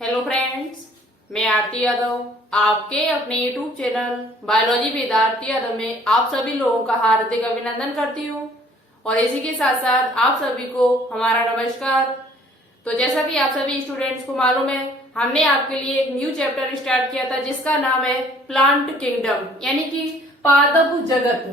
Hello friends, मैं आरती यादव आपके अपने YouTube channel biology with Aarti Yadav में आप सभी लोगों का हार्दिक अभिनंदन करती हूँ और इसी के साथ साथ आप सभी को हमारा नमस्कार। तो जैसा कि आप सभी स्टूडेंट्स को मालूम है, हमने आपके लिए एक न्यू चैप्टर स्टार्ट किया था जिसका नाम है प्लांट किंगडम यानी कि पादप जगत।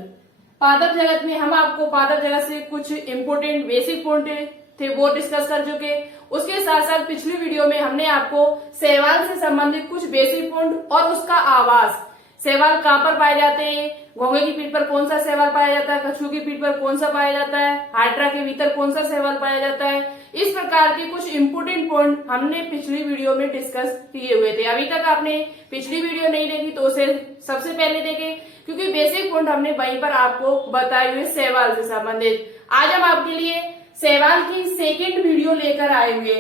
पादप जगत में हम आपको पादप जगत से कुछ इम्पोर्टेंट बेसिक पॉइंट थे वो डिस्कस कर चुके। उसके साथ साथ पिछली वीडियो में हमने आपको शैवाल से संबंधित कुछ बेसिक पॉइंट और उसका आवास, शैवाल कहाँ पर पाए जाते हैं, घोंगे की पीठ पर कौन सा शैवाल पाया जाता है, कछुए की पीठ पर कौन सा पाया जाता है, हाइड्रा के भीतर कौन सा शैवाल पाया जाता है, इस प्रकार के कुछ इम्पोर्टेंट पॉइंट हमने पिछली वीडियो में डिस्कस किए हुए थे। अभी तक आपने पिछली वीडियो नहीं देखी तो उसे सबसे पहले देखें, क्योंकि बेसिक पॉइंट हमने वहीं पर आपको बताए हुए शैवाल से संबंधित। आज हम आपके लिए शैवाल की सेकेंड वीडियो लेकर आए हुए।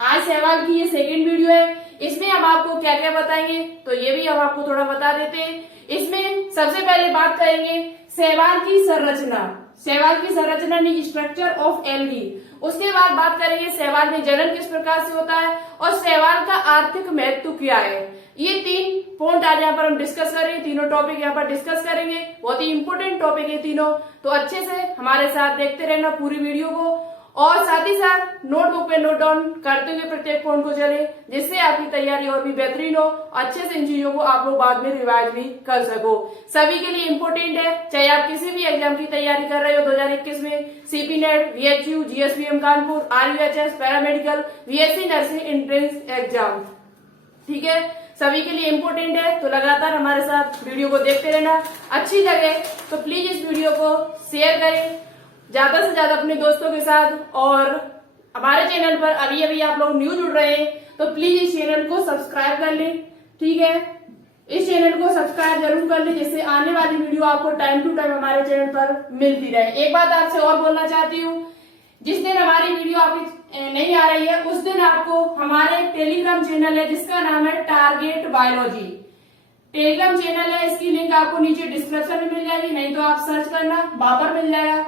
आज शैवाल की ये सेकेंड वीडियो है। इसमें हम आपको क्या क्या बताएंगे तो ये भी हम आपको थोड़ा बता देते हैं। इसमें सबसे पहले बात करेंगे शैवाल की संरचना, शैवाल की संरचना यानी स्ट्रक्चर ऑफ एल्गी। उसके बाद बात करेंगे शैवाल में जनन किस प्रकार से होता है और शैवाल का आर्थिक महत्व क्या है। ये तीन पॉइंट आज यहाँ पर हम डिस्कस करेंगे, तीनों टॉपिक यहाँ पर डिस्कस करेंगे। बहुत ही इंपॉर्टेंट टॉपिक है तीनों, तो अच्छे से हमारे साथ देखते रहना पूरी वीडियो को और साथ ही साथ नोटबुक पे नोट डाउन करते हुए प्रत्येक पॉइंट को चले, जिससे आपकी तैयारी और भी बेहतरीन हो। अच्छे से इन चीजों को आप लोग बाद में रिवाइज भी कर सको। सभी के लिए इम्पोर्टेंट है, चाहे आप किसी भी एग्जाम की तैयारी कर रहे हो 2021 में, CP net, VHU, GSPM Kanpur, RUHS, paramedical, VSC nursing entrance exam, ठीक है, सभी के लिए इम्पोर्टेंट है। तो लगातार हमारे साथ वीडियो को देखते रहना। अच्छी लगे तो प्लीज इस वीडियो को शेयर करें ज्यादा से ज्यादा अपने दोस्तों के साथ, और हमारे चैनल पर अभी अभी आप लोग न्यू जुड़ रहे हैं तो प्लीज इस चैनल को सब्सक्राइब कर लें, ठीक है, इस चैनल को सब्सक्राइब जरूर कर लें जिससे आने वाली वीडियो आपको टाइम टू टाइम हमारे चैनल पर मिलती रहे। एक बात आपसे और बोलना चाहती हूँ, जिस दिन हमारी वीडियो आपकी नहीं आ रही है उस दिन आपको हमारे टेलीग्राम चैनल है जिसका नाम है टारगेट बायोलॉजी, टेलीग्राम चैनल है, इसकी लिंक आपको नीचे डिस्क्रिप्शन में मिल जाएगी, नहीं तो आप सर्च करना, वहां पर मिल जाएगा।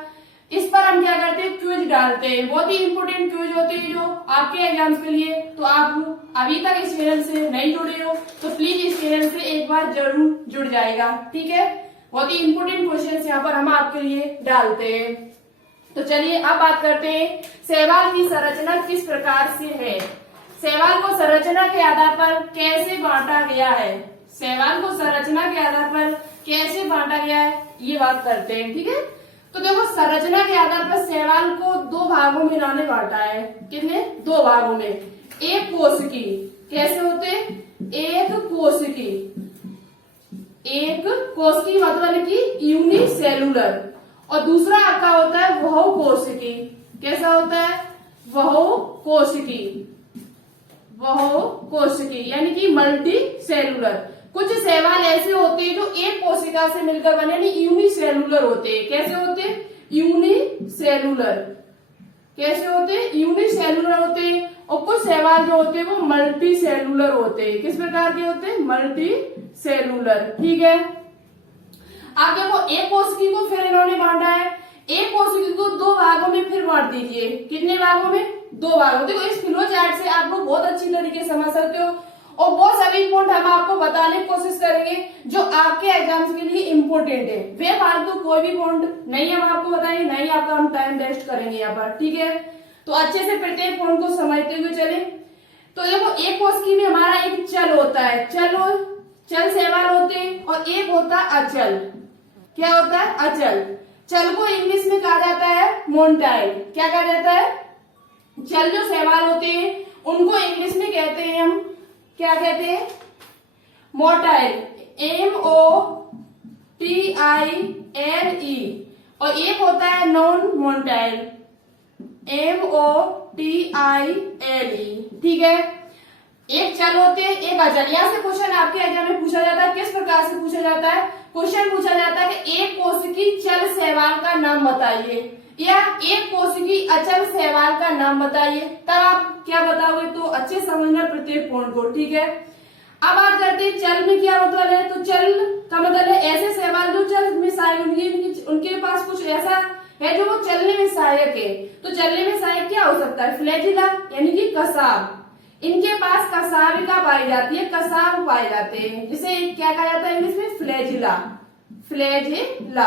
इस पर हम क्या करते हैं, क्विज डालते हैं, बहुत ही इंपोर्टेंट क्विज होते हैं जो आपके एग्जाम्स के लिए। तो आप अभी तक इस चैनल से नहीं जुड़े हो तो प्लीज इस चैनल से एक बार जरूर जुड़ जाएगा, ठीक है। बहुत ही इंपोर्टेंट क्वेश्चन यहाँ पर हम आपके लिए डालते हैं। तो चलिए अब बात करते हैं शैवाल की संरचना किस प्रकार से है, शैवाल को संरचना के आधार पर कैसे बांटा गया है, शैवाल को संरचना के आधार पर कैसे बांटा गया है ये बात करते हैं, ठीक है। तो देखो, संरचना के आधार पर शैवाल को दो भागों में इन्होंने बांटा है। कितने? दो भागों में। एक कोशिकी, कैसे होते? एक कोशिकी, एक कोशिकी मतलब कि यूनिसेलुलर, और दूसरा आपका होता है बहुकोशिकी। कैसा होता है? बहुकोशिकी, बहुकोशिकी यानी कि मल्टी सेलुलर। कुछ शैवाल ऐसे होते हैं जो एक कोशिका से मिलकर बने, यानी यूनिसेलुलर होते हैं। कैसे होते हैं? यूनिसेलुलर। कैसे होते हैं? यूनिसेलुलर होते हैं। और कुछ शैवाल जो होते हैं वो मल्टी सेलुलर होते हैं। किस प्रकार के होते हैं? मल्टी सेलुलर, ठीक है। अब देखो, एक कोशिकी को फिर इन्होंने बांटा है, एक कोशिकी को दो भागों में फिर बांट दीजिए। कितने भागों में? दो भागों। देखो, इस फ्लो चार्ट से आप लोग बहुत अच्छी तरीके से समझ सकते हो और बहुत सभी पॉइंट हम आपको बताने की कोशिश करेंगे जो आपके एग्जाम्स के लिए इम्पोर्टेंट है। वे फालतू कोई भी पॉइंट नहीं हम आपको बताएंगे, नहीं आपका हम टाइम वेस्ट करेंगे यहाँ पर, ठीक है। तो अच्छे से प्रत्येक पॉइंट को समझते हुए चले। तो देखो, एक कोशिकी में हमारा एक चल होता है, चल शैवाल होते हैं, और एक होता है अचल। क्या होता है? अचल। चल को इंग्लिश में कहा जाता है मोटाइल। क्या कहा जाता है? चल जो शैवाल होते हैं उनको इंग्लिश में कहते हैं हम, क्या कहते हैं? Motile, MOTILE। और एक होता है नॉन मोटाइल, MOTILE, ठीक है। एक चल होते हैं, एक अचल। यहाँ से क्वेश्चन आपके एग्जाम में पूछा जाता है। किस प्रकार से पूछा जाता है? क्वेश्चन पूछा जाता है कि एक कोशिकी चल शैवाल का नाम बताइए, या एक कोशिकी अचल शैवाल का नाम बताइए। तब आप क्या बताओगे? तो अच्छे समझना प्रत्येक पॉइंट को, ठीक है। अब बात करते हैं चल में क्या मतलब है। तो चल का मतलब है ऐसे शैवाल जो चल में सहायक, उनके पास कुछ ऐसा है जो वो चलने में सहायक है। तो चलने में सहायक क्या हो सकता है? फ्लैजिला यानी कि कसाब, इनके पास कसाविका पाई जाती है, कसाव पाए जाते हैं, जिसे क्या कहा जाता है इंग्लिश में, फ्लैजिला। फ्लैजिला,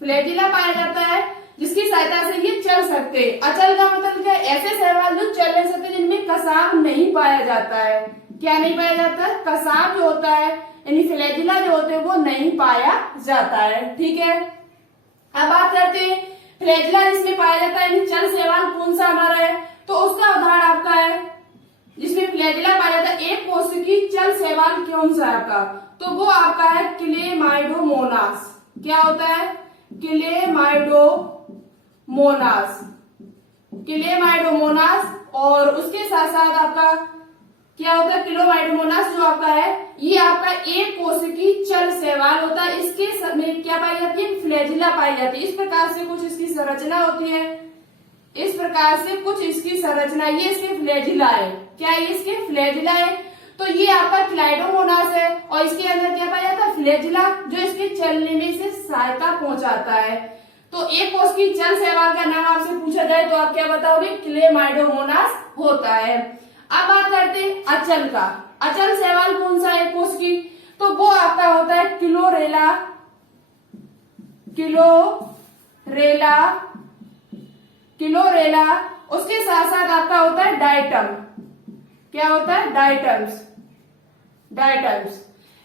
फ्लैजिला पाया जाता है, जिसकी सहायता से ये चल सकते हैं। अचल का मतलब क्या, ऐसे शैवाल जो चल नहीं सकते, जिनमें कसाव नहीं पाया जाता है। क्या नहीं पाया जाता है, कसाव जो होता है यानी फ्लैजिला जो होते हैं वो नहीं पाया जाता है। ठीक है, अब बात करते हैं फ्लैजिला जिसमें पाया जाता है यानी चल शैवाल कौन सा हमारा है, तो उसका उदाहरण आपका है जिसमें फ्लैजिला पाया जाता है एक कोशिकी चल शैवाल कौन सा है आपका, तो वो आपका है क्लेमाइडोमोनास। क्या होता है, क्लेमाइडोमोनास, क्लेमाइडोमोनास। और उसके साथ साथ आपका क्या होता है, क्लेमाइडोमोनास जो आपका है ये आपका एक कोशिकी चल शैवाल होता है। इसके में क्या पाई जाती है, फ्लैजिला पाई जाती है। इस प्रकार से कुछ इसकी संरचना होती है, इस प्रकार से कुछ इसकी संरचना, ये इसके फ्लैजिला है। क्या ये इसके फ्लैजिला है, तो ये आपका क्लाइडोमोनास है और इसके अंदर क्या पाया जाता है, फ्लैजिला, जो इसके चलने में से सहायता पहुंचाता है। तो एक कोश की चल शैवाल का नाम आपसे पूछा जाए तो आप क्या बताओगे, क्लेमाइडोमोनास होता है। अब बात करते हैं अचल का। अचल शैवाल कौन सा है कोश की, तो वो आपका होता है क्लोरेला, क्लोरेला, क्लोरेला। उसके साथ साथ आपका होता है डाइटम। क्या होता है, डाइटम्स, डाइटम्स।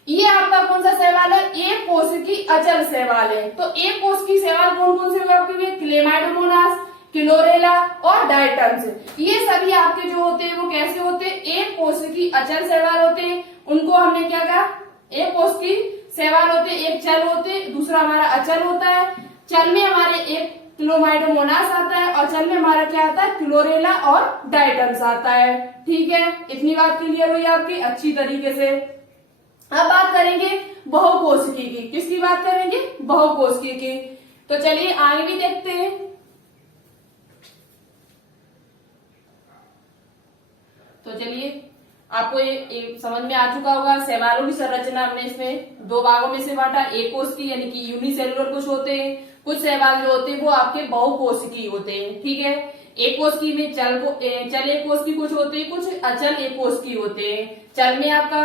ये आपका कौन सा शैवाल है, एक कोश की अचल शैवाल है। तो एक कोश की शैवाल कौन कौन से हुए आपके, क्लेमाइडोमोनास, क्लोरेला और डाइटम्स। ये सभी आपके जो होते हैं वो कैसे होते हैं, एक कोश की अचल शैवाल होते हैं। उनको हमने क्या कहा, एक कोश की शैवाल होते, एक चल होते, दूसरा हमारा अचल होता है। चल में हमारे एक क्लेमाइडोमोनास आता है और चल में हमारा क्या आता है, क्लोरेला और डाइटम्स आता है। ठीक है, इतनी बात क्लियर हुई आपकी अच्छी तरीके से। अब बात करेंगे बहुकोशिकी की। किसकी बात करेंगे, बहुकोशिकी की। तो चलिए आगे भी देखते हैं। तो चलिए आपको ये समझ में आ चुका होगा, शैवालों की संरचना हमने इसमें दो भागों में से बांटा। एक कोश की यानी कि यूनिसेलुलर कुछ होते हैं, कुछ शैवाल जो होते हैं वो आपके बहुकोशिकी होते हैं। ठीक है, एक कोशिकी में चल एक कोश की कुछ होते हैं, कुछ अचल एक कोश की होते हैं। चल में आपका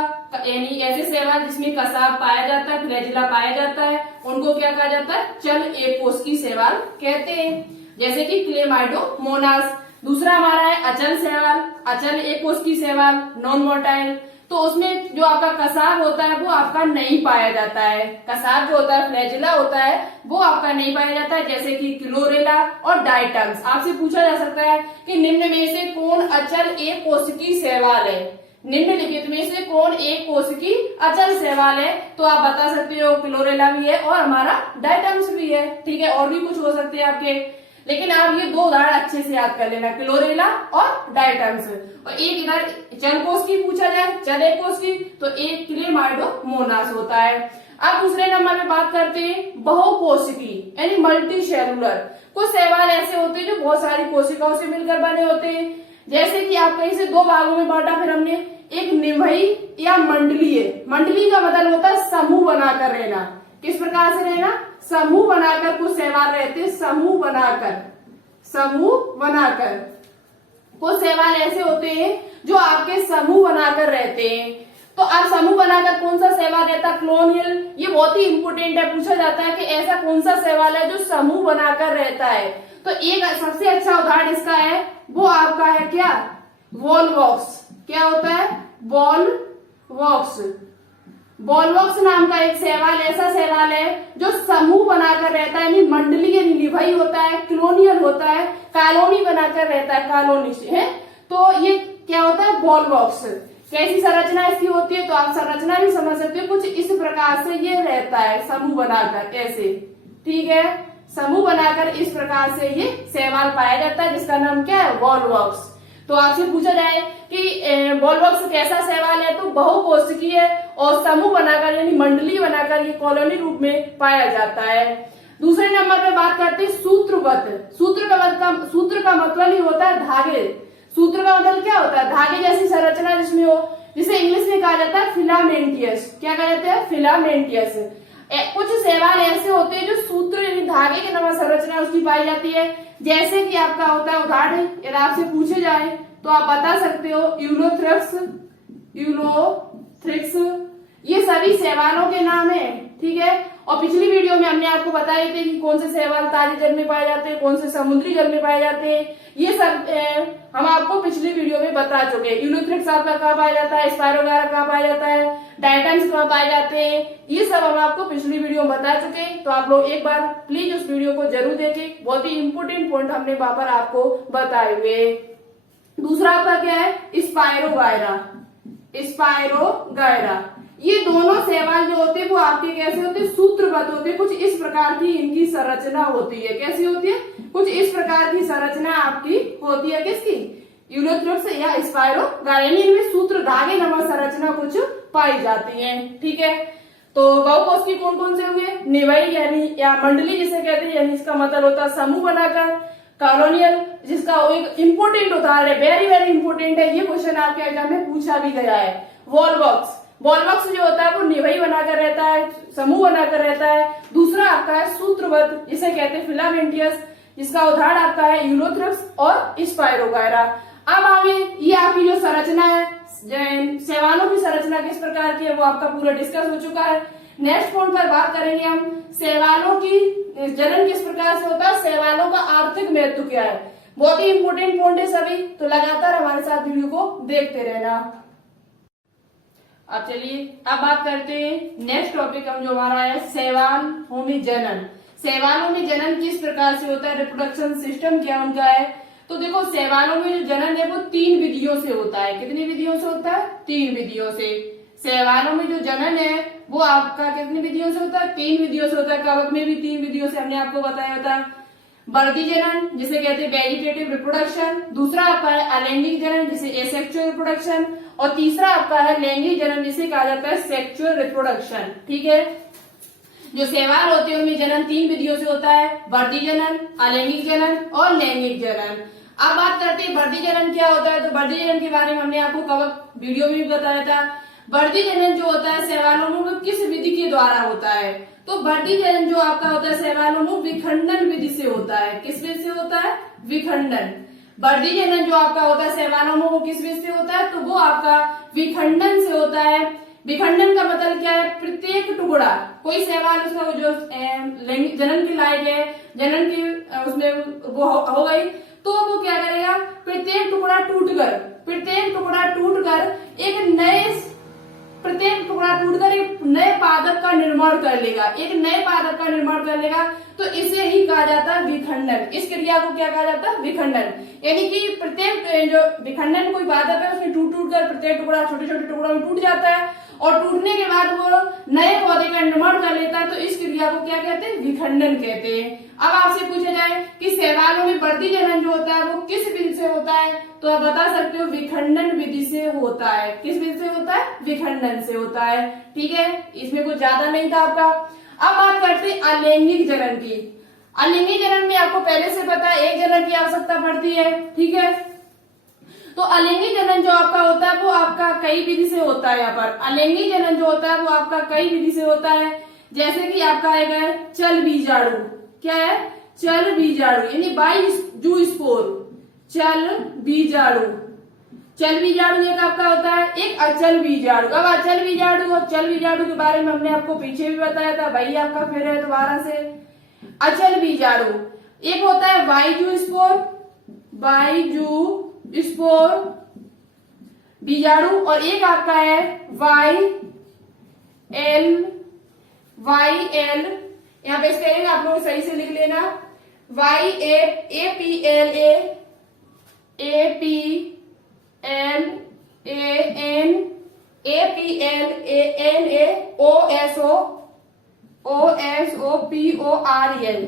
यानी ऐसे शैवाल जिसमें कसाव पाया जाता है, फ्लैजिला पाया जाता है, उनको क्या कहा जाता है, चल एक कोश की शैवाल कहते हैं, जैसे कि क्लेमाइडोमोनास। दूसरा हमारा है अचल शैवाल, अचल एक कोश की शैवाल, नॉन मोटाइल। तो उसमें जो आपका कसाव होता है वो आपका नहीं पाया जाता है। कसाव जो होता है, फ्लैजिला होता है, वो आपका नहीं पाया जाता है, जैसे कि क्लोरेला और डाइटम्स। आपसे पूछा जा सकता है कि निम्न में से कौन अचल एक कोशिकी शैवाल है, निम्नलिखित में से कौन एक कोशिकी अचल शैवाल है, तो आप बता सकते हो क्लोरेला भी है और हमारा डाइटम्स भी है। ठीक है, और भी कुछ हो सकते हैं आपके, लेकिन आप ये दो उदाहरण अच्छे से याद कर लेना, क्लोरेला और डाइटम्स। और एक इधर चल कोश की पूछा जाए, चल एक कोश की, तो एक क्लेमाइडोमोनास होता है। अब दूसरे नंबर में बात करते हैं बहुकोशिकी यानी मल्टी सेलुलर। कुछ शैवाल ऐसे होते हैं जो बहुत सारी कोशिकाओं से मिलकर बने होते हैं, जैसे कि आप कहीं से दो भागों में बांटा, फिर हमने एक निभई या मंडलीय। मंडली का मतलब होता है समूह बनाकर रहना। किस प्रकार से रहना, समूह बनाकर कुछ शैवाल रहते हैं, समूह बनाकर, समूह बनाकर। कुछ शैवाल ऐसे होते हैं जो आपके समूह बनाकर रहते हैं। तो अब समूह बनाकर कौन सा शैवाल रहता है, क्लोनियल। ये बहुत ही इंपोर्टेंट है, पूछा जाता है कि ऐसा कौन सा शैवाल है जो समूह बनाकर रहता है। तो एक सबसे अच्छा उदाहरण इसका है, वो आपका है क्या, वॉलवॉक्स। क्या होता है, वॉलवॉक्स। वॉलवॉक्स नाम का एक शैवाल ऐसा शैवाल है जो समूह बनाकर रहता है, यानी मंडलीय निभई होता है, क्लोनियल होता है, कॉलोनी बनाकर रहता है, कॉलोनी है। तो ये क्या होता है, वॉलवॉक्स। कैसी संरचना इसकी होती है, तो आप संरचना भी समझ सकते हो, कुछ इस प्रकार से ये रहता है समूह बनाकर ऐसे। ठीक है, समूह बनाकर इस प्रकार से ये शैवाल पाया जाता है, जिसका नाम क्या है, वॉलवॉक्स। तो आपसे पूछा जाए कि वॉलवॉक्स कैसा शैवाल है, तो बहुकोशिकीय है और समूह बनाकर यानी मंडली बनाकर ये कॉलोनी रूप में पाया जाता है। दूसरे नंबर पे बात करते हैं सूत्रवत। सूत्र का मतलब ही होता है धागे। सूत्र का मतलब क्या होता है, धागे जैसी संरचना जिसमें हो, जिसे इंग्लिश में कहा जाता है फिलामेंटियस। क्या कहा जाता है, फिलामेंटियस। कुछ शैवाल ऐसे होते हैं जो सूत्र यानी धागे के नाम संरचना उसकी पाई जाती है, जैसे कि आपका होता है उदाहरण यदि आपसे पूछे जाए तो आप बता सकते हो यूलोथ्रिक्स, ये सभी शैवालों के नाम है। ठीक है, और पिछली वीडियो में हमने आपको बताए थे कि कौन से शैवाल ताजे जल में पाए जाते हैं, कौन से समुद्री जल में पाए जाते हैं, ये सब हम आपको पिछली वीडियो में बता चुके हैं। यूलोथ्रिक्स आपका कहाँ पाया जाता है, स्पायरोगारा कहाँ पाया जाता है, डायटम्स कहाँ पाए जाते हैं, ये सब हम आपको पिछली वीडियो में बता चुके हैं। तो आप लोग एक बार प्लीज उस वीडियो को जरूर देखें, बहुत ही इंपोर्टेंट पॉइंट हमने वहां पर आपको बताए हुए। दूसरा आपका क्या है, स्पायरोगायरा। ये दोनों शैवाल जो होते हैं वो आपके कैसे होते हैं, सूत्रबद्ध होते हैं। कुछ इस प्रकार की इनकी संरचना होती है। कैसी होती है, कुछ इस प्रकार की संरचना आपकी होती है। किसकी, यूलोथ्रिक्स या स्पायरोगायरा, यानी इनमें सूत्र धागे नामक संरचना कुछ पाई जाती है। ठीक है, तो बहुकोष की कौन कौन से हुए, निवई यानी या मंडली जिसे कहते हैं, यानी इसका मतलब होता है समूह बनाकर। कॉलोनियल, जिसका एक इंपोर्टेंट उदाहरण है, वेरी वेरी इंपोर्टेंट है, ये क्वेश्चन आपके एग्जाम में पूछा भी गया है। वॉलवॉक्स जो होता है वो निवई बनाकर रहता है, समूह बनाकर रहता है। दूसरा आपका है सूत्रबद्ध, जिसे कहते हैं फिलामेंटियस, जिसका उदाहरण आपका है यूलोथ्रिक्स और स्पायरोगायरा। अब आगे ये आपकी जो संरचना है, शैवालों की संरचना किस प्रकार की है, वो आपका पूरा डिस्कस हो चुका है। नेक्स्ट पॉइंट पर बात करेंगे हम, शैवालों की जनन किस प्रकार से होता है, शैवालों का आर्थिक महत्व क्या है। बहुत ही इंपोर्टेंट पॉइंट है सभी, तो लगातार हमारे साथ वीडियो को देखते रहना। अब चलिए अब बात करते हैं नेक्स्ट टॉपिक हम जो हमारा है, शैवालों में जनन। शैवालों में जनन किस प्रकार से होता है, रिप्रोडक्शन सिस्टम क्या उनका है। तो देखो, शैवालों में जो जनन है वो 3 विधियों से होता है। कितनी विधियों से होता है, 3 विधियों से। शैवालों में जो जनन है वो आपका कितनी विधियों से होता है, 3 विधियों से होता है। कवक में भी 3 विधियों से हमने आपको बताया था। वर्दी जनन जिसे कहते हैं वेजिटेटिव रिप्रोडक्शन, दूसरा आपका है अलैंगिक जनन जिसे एसेक्सुअल रिप्रोडक्शन, और तीसरा आपका है लैंगिक जनन जिसे कहा जाता है सेक्सुअल रिप्रोडक्शन। ठीक है, जो शैवाल होते हैं उनमें जनन 3 विधियों से होता है, वर्दी जनन, अलैंगिक जनन और लैंगिक जनन। अब बात करते हैं वर्दी जनन क्या होता है। तो वर्दी जनन के बारे में हमने आपको कवक वीडियो में भी बताया था। वर्दी जनन जो होता है शैवालों में वो किस विधि के द्वारा होता है। तो वर्दी जनन जो आपका होता है शैवालों में विखंडन विधि से होता है। किस विधि से होता है, विखंडन। वर्दी जनन जो आपका होता है शैवालों में वो किस विधि से होता है, तो वो आपका विखंडन से होता है। विखंडन का मतलब क्या है, प्रत्येक टुकड़ा, कोई शैवाल उसका जो जनन की लायक है, जनन की उसमें वो हो गई, तो वो क्या करेगा, प्रत्येक टुकड़ा टूटकर एक नए पादप का निर्माण कर लेगा। तो इसे ही कहा जाता है विखंडन। इस क्रिया को क्या कहा जाता है, विखंडन। यानी कि प्रत्येक जो विखंडन कोई पादप है उसमें टूट कर प्रत्येक टुकड़ा छोटे छोटे टुकड़ों में टूट जाता है, और टूटने के बाद वो नए पौधे का निर्माण कर लेता है। तो इस क्रिया को क्या कहते हैं, विखंडन कहते हैं। अब आपसे पूछा जाए कि शैवालों में वर्दी जनन जो होता है वो किस विधि से होता है, तो आप बता सकते हो विखंडन विधि से होता है। किस विधि से होता है, विखंडन से होता है। ठीक है, इसमें कुछ ज्यादा नहीं था आपका। अब बात करते हैं अलैंगिक जनन की। अलैंगिक जनन में आपको पहले से पता है एक जनन की आवश्यकता पड़ती है। ठीक है, तो अलैंगिक जनन जो आपका होता है वो आपका कई विधि से होता है। यहाँ पर अलैंगिक जनन जो होता है वो आपका कई विधि से होता है। जैसे कि आपका है चल बीजाणु, क्या है, चल बीजाणु यानी बाई जू स्पोर, चल बीजाणु एक आपका होता है, एक अचल बीजाणु। अब अचल बीजाणु और चल बीजाणु के बारे में हमने आपको पीछे भी बताया था, वही आपका फिर है दोबारा से। अचल बीजाणु एक होता है बाईजू स्पोर बीजाणु, और एक आपका है YL, यहाँ पे स्पेलिंग आप लोग सही से लिख लेना, OSOPOREL,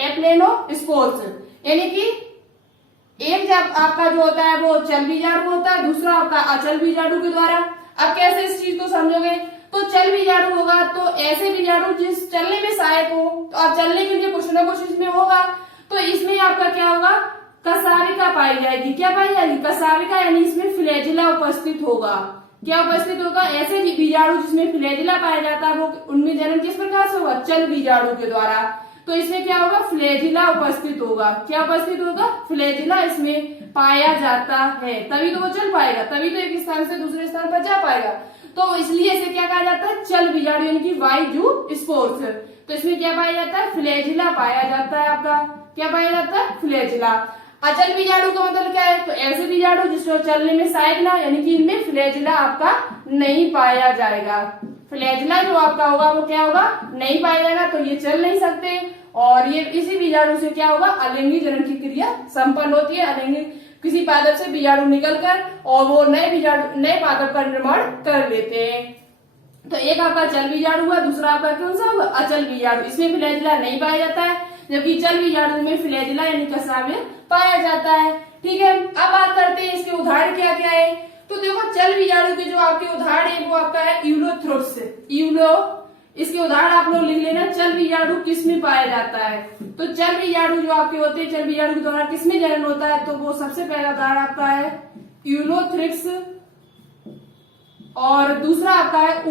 एप्लेनोस्पोर्स। यानी कि एक जब आपका जो होता है वो चल बीजाणु होता है, दूसरा आपका अचल बीजाणु के द्वारा। अब कैसे इस चीज को समझोगे, तो चल बीजाणु होगा तो ऐसे बीजाणु जिस चलने में सहायक हो, तो आप चलने के लिए कुछ ना कुछ इसमें होगा। तो इसमें आपका क्या होगा, कसाविका पाई जाएगी। क्या पाई जाएगी, कसाविका, यानी इसमें फ्लैजिला उपस्थित होगा। क्या उपस्थित होगा, ऐसे बीजाणु जिसमें फ्लैजिला पाया जाता है वो उनमें जनन किस प्रकार से होगा, चल बीजाणु के द्वारा। तो इसमें क्या होगा, फ्लैजिला उपस्थित होगा। क्या उपस्थित होगा, फ्लैजिला इसमें पाया जाता है, तभी तो वो चल पाएगा, तभी तो एक स्थान से दूसरे स्थान पर जा पाएगा। तो इसलिए इसे क्या कहा जाता है, चल बीजाणु यानी कि वायजू स्पोर्स। तो इसमें क्या पाया जाता है, फ्लैजिला पाया जाता है। आपका क्या पाया जाता है, फ्लैजिला। अचल बीजाणु का मतलब क्या है, तो ऐसे बीजाणु जिसको चलने में सहायक ना, यानी कि इनमें फ्लैजिला आपका नहीं पाया जाएगा। फ्लैजिला जो आपका होगा वो क्या होगा, नहीं पाया जाएगा, तो ये चल नहीं सकते। और ये इसी बीजाणु से क्या होगा, अलिंगी जनन की क्रिया संपन्न होती है। अलिंगी किसी पादप से बीजाणु निकलकर और वो नए पादप का निर्माण कर लेते हैं। तो एक आपका चल बीजाणु हुआ, दूसरा आपका कौन सा हुआ, अचल बीजाणु। इसमें फ्लैजिला नहीं पाया जाता है, जबकि चल बीजाणु में फ्लैजिला यानी कसाव्य पाया जाता है। ठीक है, अब बात करते हैं इसके उदाहरण क्या क्या है। तो देखो चल बीजाणु के जो आपके उदाहरण है वो आपका है यूलोथ्रोप्स। इसके उदाहरण आप लोग लिख लेना। चल बीजाणु किस में पाया जाता है, तो चल बीजाणु जो आपके होते हैं, चल बीजाणु के द्वारा किस में जनन होता है, तो वो सबसे पहला उदाहरण आपका है यूलोथ्रिक्स, और दूसरा आपका है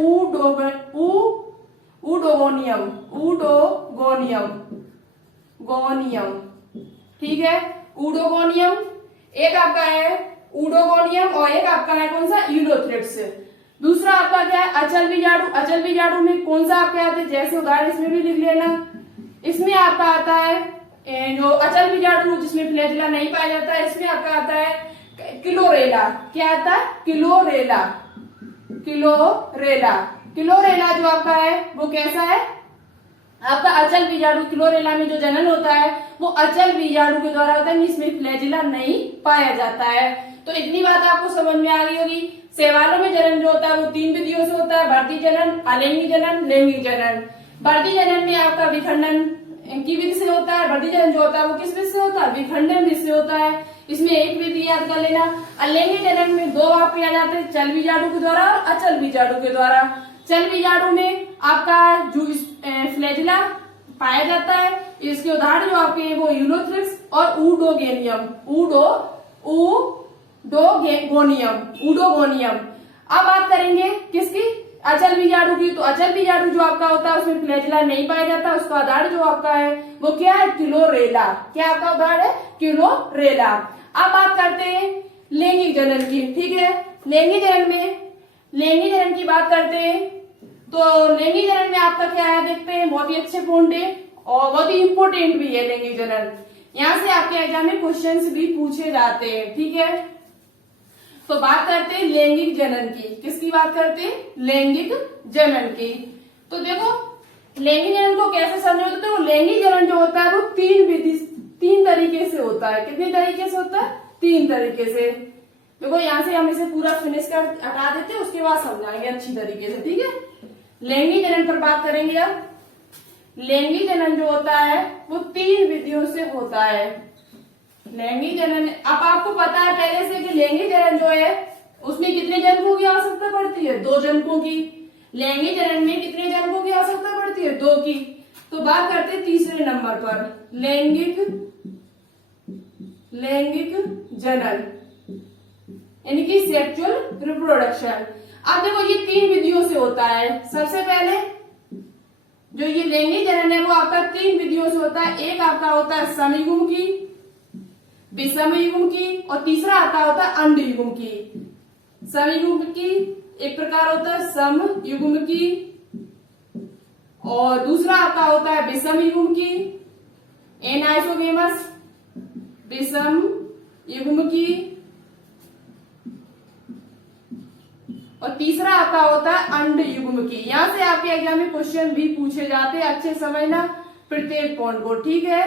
गोनियम। ठीक है, ऊडोगोनियम। एक आपका है ऊडोगोनियम और एक आपका है कौन सा, यूलोथ्रिक्स। दूसरा आपका क्या है, अचल बीजाणु। अचल बीजाणु में कौन सा आपके आते हैं, जैसे उदाहरण इसमें भी लिख लेना। इसमें आपका आता है जो अचल बीजाणु जिसमें फ्लैजिला नहीं पाया जाता है, इसमें आपका आता है क्लोरेला। क्या आता है, क्लोरेला। क्लोरेला जो आपका है वो कैसा है, आपका अचल बीजाणु। क्लोरेला में जो जनन होता है वो अचल बीजाणु के द्वारा होता है, इसमें फ्लैजिला नहीं पाया जाता है। तो इतनी बात आपको समझ में आ गई होगी। शैवालों में जनन जो होता है वो 3 विधियों से होता है, बढ़ती जनन, अलिंगी जनन, लैंगिक जनन। बढ़ती जनन में आपका विखंडन की विधि से होता है। बढ़ती जनन जो होता है वो किस विधि से होता है, विखंडन विधि से होता है। इसमें एक विधि याद कर लेना। अलिंगी जनन में 2 भाग किया जाते हैं, चल बीजाणु के द्वारा और अचल बीजाणु के द्वारा। चल बीजाणु में आपका जो फ्लैजिला पाया जाता है, इसके उदाहरण जो आपके हैं वो यूलोथ्रिक्स और ऊडोगोनियम। अब बात करेंगे किसकी, अचल बीजाणु की। तो अचल बीजाणु जो आपका होता है उसमें फ्लैजिला नहीं पाया जाता, उसका उदाहरण जो आपका है वो क्या है, क्लोरेला। क्या आपका उदाहरण है, क्लोरेला। अब बात करते हैं लैंगिक जनन की। ठीक है, लैंगिक जनन की बात करते हैं। तो लैंगिक जनन में आपका क्या है, देखते हैं, बहुत ही अच्छे पॉइंट है और बहुत ही इंपोर्टेंट भी है लैंगिक जनन। यहाँ से आपके एग्जाम में क्वेश्चंस भी पूछे जाते हैं। ठीक है, तो बात करते हैं लैंगिक जनन की। किसकी बात करते हैं, लैंगिक जनन की। तो देखो लैंगिक जनन को कैसे समझो, तो लैंगिक जनन जो होता है वो 3 तरीके से होता है। कितने तरीके से होता है, 3 तरीके से। देखो यहाँ से हम इसे पूरा फिनिश कर हटा देते हैं, उसके बाद समझाएंगे अच्छी तरीके से। ठीक है, लैंगिक जनन पर बात करेंगे। अब लैंगिक जनन जो होता है वो 3 विधियों से होता है। लैंगिक जनन, अब आपको पता है पहले से कि लैंगिक जनन जो है उसमें कितने जनकों की आवश्यकता पड़ती है, 2 जनकों की। लैंगिक जनन में कितने जनकों की आवश्यकता पड़ती है, 2 की। तो बात करते हैं तीसरे नंबर पर, लैंगिक जनन यानी कि सेक्सुअल रिप्रोडक्शन। अब देखो ये 3 विधियों से होता है। सबसे पहले जो ये लैंगिक जनन है वो आपका 3 विधियों से होता है। एक आपका होता है समयुग्म की, विषम युग्म की, और तीसरा आता होता है अंड युग्म की। समयुग्म की एक प्रकार होता है सम युग्म की, और दूसरा आपका होता है विषम युग्म की, एनाइसोगेमस विषम युग्म की, और तीसरा आपका होता है अंड युग्म की। यहाँ से आपके एग्जाम में क्वेश्चन भी पूछे जाते हैं, अच्छे समझना प्रत्येक पॉइंट को। ठीक है,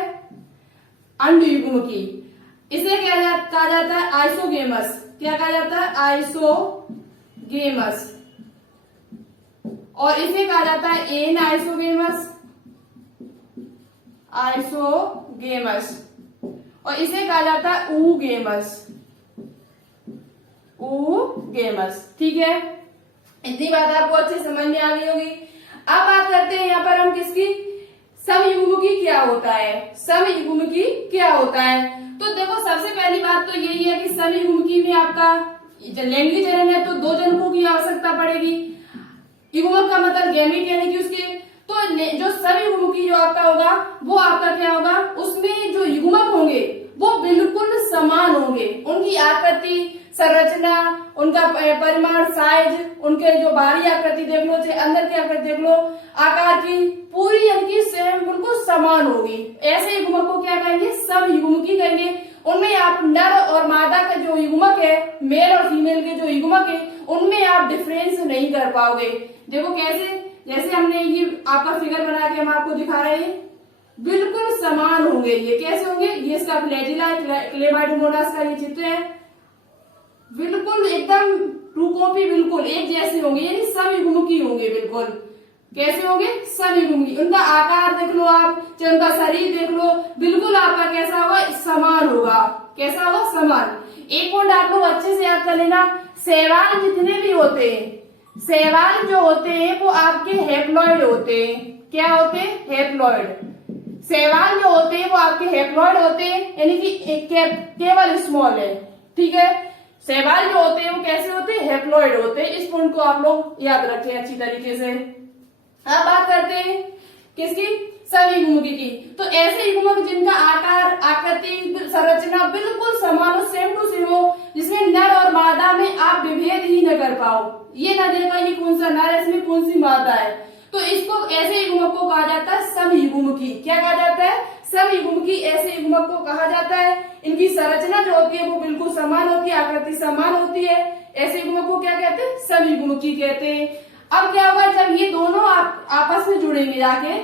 अंड युग्म की इसे क्या कहा जाता है, आइसोगेमस। क्या कहा जाता है, आइसोगेमस। और इसे कहा जाता है एन आइसोगेमस, और इसे कहा जाता है ऊगेमस। ठीक है, इतनी बात आपको अच्छे समझ में आ गई होगी। अब बात करते हैं यहाँ पर हम किसकी, समयुग्मकी क्या होता है। समयुग्मकी क्या होता है, तो देखो सबसे पहली बात तो यही है कि समयुग्मकी में आपका लैंगिक जनन है तो 2 जनकों की आवश्यकता पड़ेगी। युग्मक का मतलब गैमीट यानी कि उसके तो जो सवियुग्मकी जो आपका होगा वो आपका क्या होगा, उसमें जो युग्मक होंगे वो बिल्कुल समान होंगे। उनकी आकृति, संरचना, उनका परिमाण, साइज, उनके जो बाहरी आकृति देख लो चाहे अंदर की आकृति देख लो, आकार की पूरी इनकी सेम बिल्कुल समान होगी। ऐसे युग्मक को क्या कहेंगे, सवियुग्मकी कहेंगे। उनमें आप नर और मादा का जो युग्मक है, मेल और फीमेल के जो युग्मक है, उनमें आप डिफरेंस नहीं कर पाओगे। देखो कैसे, जैसे हमने ये आपका फिगर बना के हम आपको दिखा रहे हैं, बिल्कुल समान होंगे। ये कैसे होंगे, ये इसका फ्लैजिला क्लेमाइडोमोनास का ये चित्र है, बिल्कुल एकदम टू कॉपी, बिल्कुल एक जैसे होंगे, यानी सवियुग्मकी होंगे। बिल्कुल कैसे होंगे, सवियुग्मकी। उनका आकार देख लो आप, चाहे उनका शरीर देख लो, बिल्कुल आपका कैसा होगा, समान होगा। कैसा होगा, समान। एक पॉइंट आप लोग अच्छे से याद कर लेना, शैवाल जितने भी होते हैं, शैवाल जो होते हैं वो आपके हैप्लॉइड होते हैं। क्या होते हैं, हैप्लॉइड। शैवाल जो होते हैं वो आपके हैप्लॉइड होते हैं, यानी कि केवल स्मॉल है। ठीक है, शैवाल जो होते हैं वो कैसे होते हैं, हैप्लॉइड होते हैं। इस पॉइंट को आप लोग याद रखें अच्छी तरीके से। अब बात करते हैं किसकी, सवियुग्मकी की। तो ऐसे युग्मक जिनका आकार, आकृति, संरचना बिल्कुल समान हो, सेम टू सेम हो, जिसमें नर और मादा में आप विभेद ही न कर पाओ, ये न देखा ये कौन सा नर है, इसमें कौन सी मादा है, तो इसको ऐसे युग्मक को कहा जाता है सवियुग्मकी। क्या कहा जाता है, सवियुग्मकी। ऐसे युग्मक को कहा जाता है, इनकी संरचना जो होती है वो बिल्कुल समान होती है, आकृति समान होती है। ऐसे युग्मक को क्या कहते हैं, सवियुग्मकी कहते हैं। अब क्या होगा, जब ये दोनों आपस में जुड़ेंगे जाके,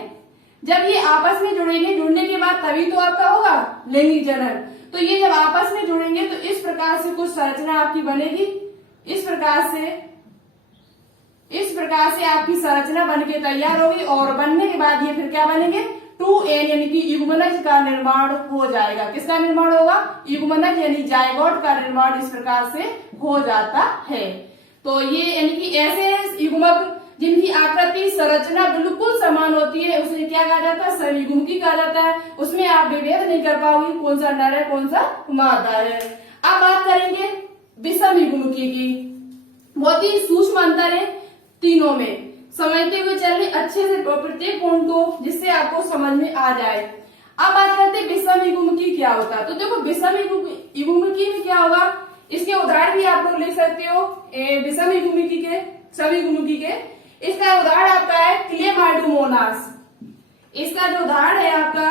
जब ये आपस में जुड़ेंगे, जुड़ने के बाद तभी तो आपका होगा लैंगिक जनन। तो ये जब आपस में जुड़ेंगे तो इस प्रकार से कुछ संरचना आपकी बनेगी। इस प्रकार से आपकी संरचना बन के तैयार होगी, और बनने के बाद ये फिर क्या बनेंगे, 2n यानी कि युग्मनज का निर्माण हो जाएगा। किसका निर्माण होगा, युग्मनज यानी जायगोट का निर्माण इस प्रकार से हो जाता है। तो ये यानी कि ऐसे युग्मक जिनकी आकृति, संरचना बिल्कुल समान होती है, उसे क्या कहा जाता है, सवियुग्मकी कहा जाता है। उसमें आप विभेद नहीं कर पाओगे कौन सा नर है कौन सा मादा है। अब बात करेंगे विषम युग्मकी की। बहुत ही सूक्ष्म अंतर है तीनों में, समझते हुए चलिए अच्छे से प्रत्येक पॉइंट को, जिससे आपको समझ में आ जाए। अब बात करते हैं विषम युग्मकी क्या होता है। तो देखो विषम युग्मकी में क्या होगा, इसके उदाहरण भी आप लोग लिख सकते हो विषम युग्मकी के, सवियुग्मकी के। इसका उदाहरण आपका है क्लेमाइडोमोनास। इसका जो उदाहरण है आपका,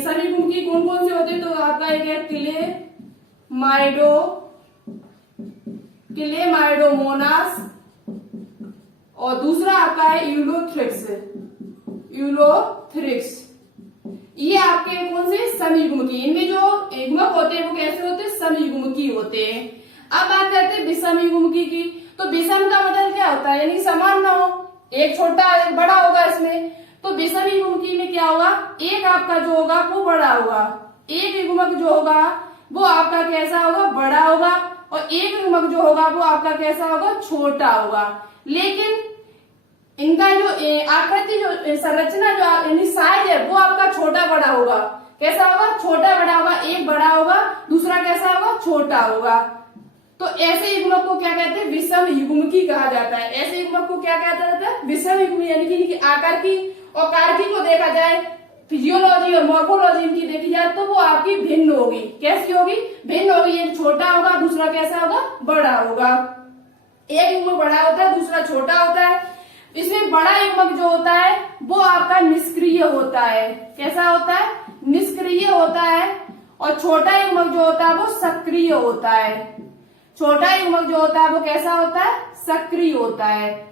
सवियुग्मकी कौन कौन से होते हैं, तो आपका एक है क्लेमाइडोमोनास, और दूसरा आपका है यूलोथ्रिक्स। ये आपके कौन से, सवियुग्मकी। इनमें जो युग्मक होते हैं वो कैसे होते हैं, सवियुग्मकी होते हैं। अब बात करते हैं विषम युग्मकी की। तो विषम का मतलब क्या होता है, यानी समान ना हो, एक छोटा एक बड़ा होगा इसमें। तो विषम युग्मकी में क्या होगा, एक आपका जो होगा वो बड़ा होगा, एक युग्मक जो होगा वो आपका कैसा होगा, बड़ा होगा, और एक युग्मक जो होगा वो आपका कैसा होगा, छोटा होगा। लेकिन इनका जो आकृति, जो संरचना, जो यानी साइज है, वो आपका छोटा बड़ा होगा। कैसा होगा, छोटा बड़ा होगा। एक बड़ा होगा, दूसरा कैसा होगा, छोटा होगा। तो ऐसे युग्मक को क्या कहते हैं, विषम युग्मकी कहा जाता है। ऐसे युग्मक को क्या कहा जाता है, विषम युग्मकी। यानी कि इनकी आकार की और कार्य को देखा जाए, फिजियोलॉजी और मॉर्फोलॉजी इनकी देखी जाए, तो वो आपकी भिन्न होगी। कैसी होगी, भिन्न होगी। एक छोटा होगा, दूसरा कैसा होगा, बड़ा होगा। एक युग्मक बड़ा होता है, दूसरा छोटा होता है। इसमें बड़ा युग्मक जो होता है वो आपका निष्क्रिय होता है। कैसा होता है, निष्क्रिय होता है। और छोटा युग्मक जो होता है वो सक्रिय होता है। छोटा युग्मक जो होता है वो कैसा होता है, सक्रिय होता है।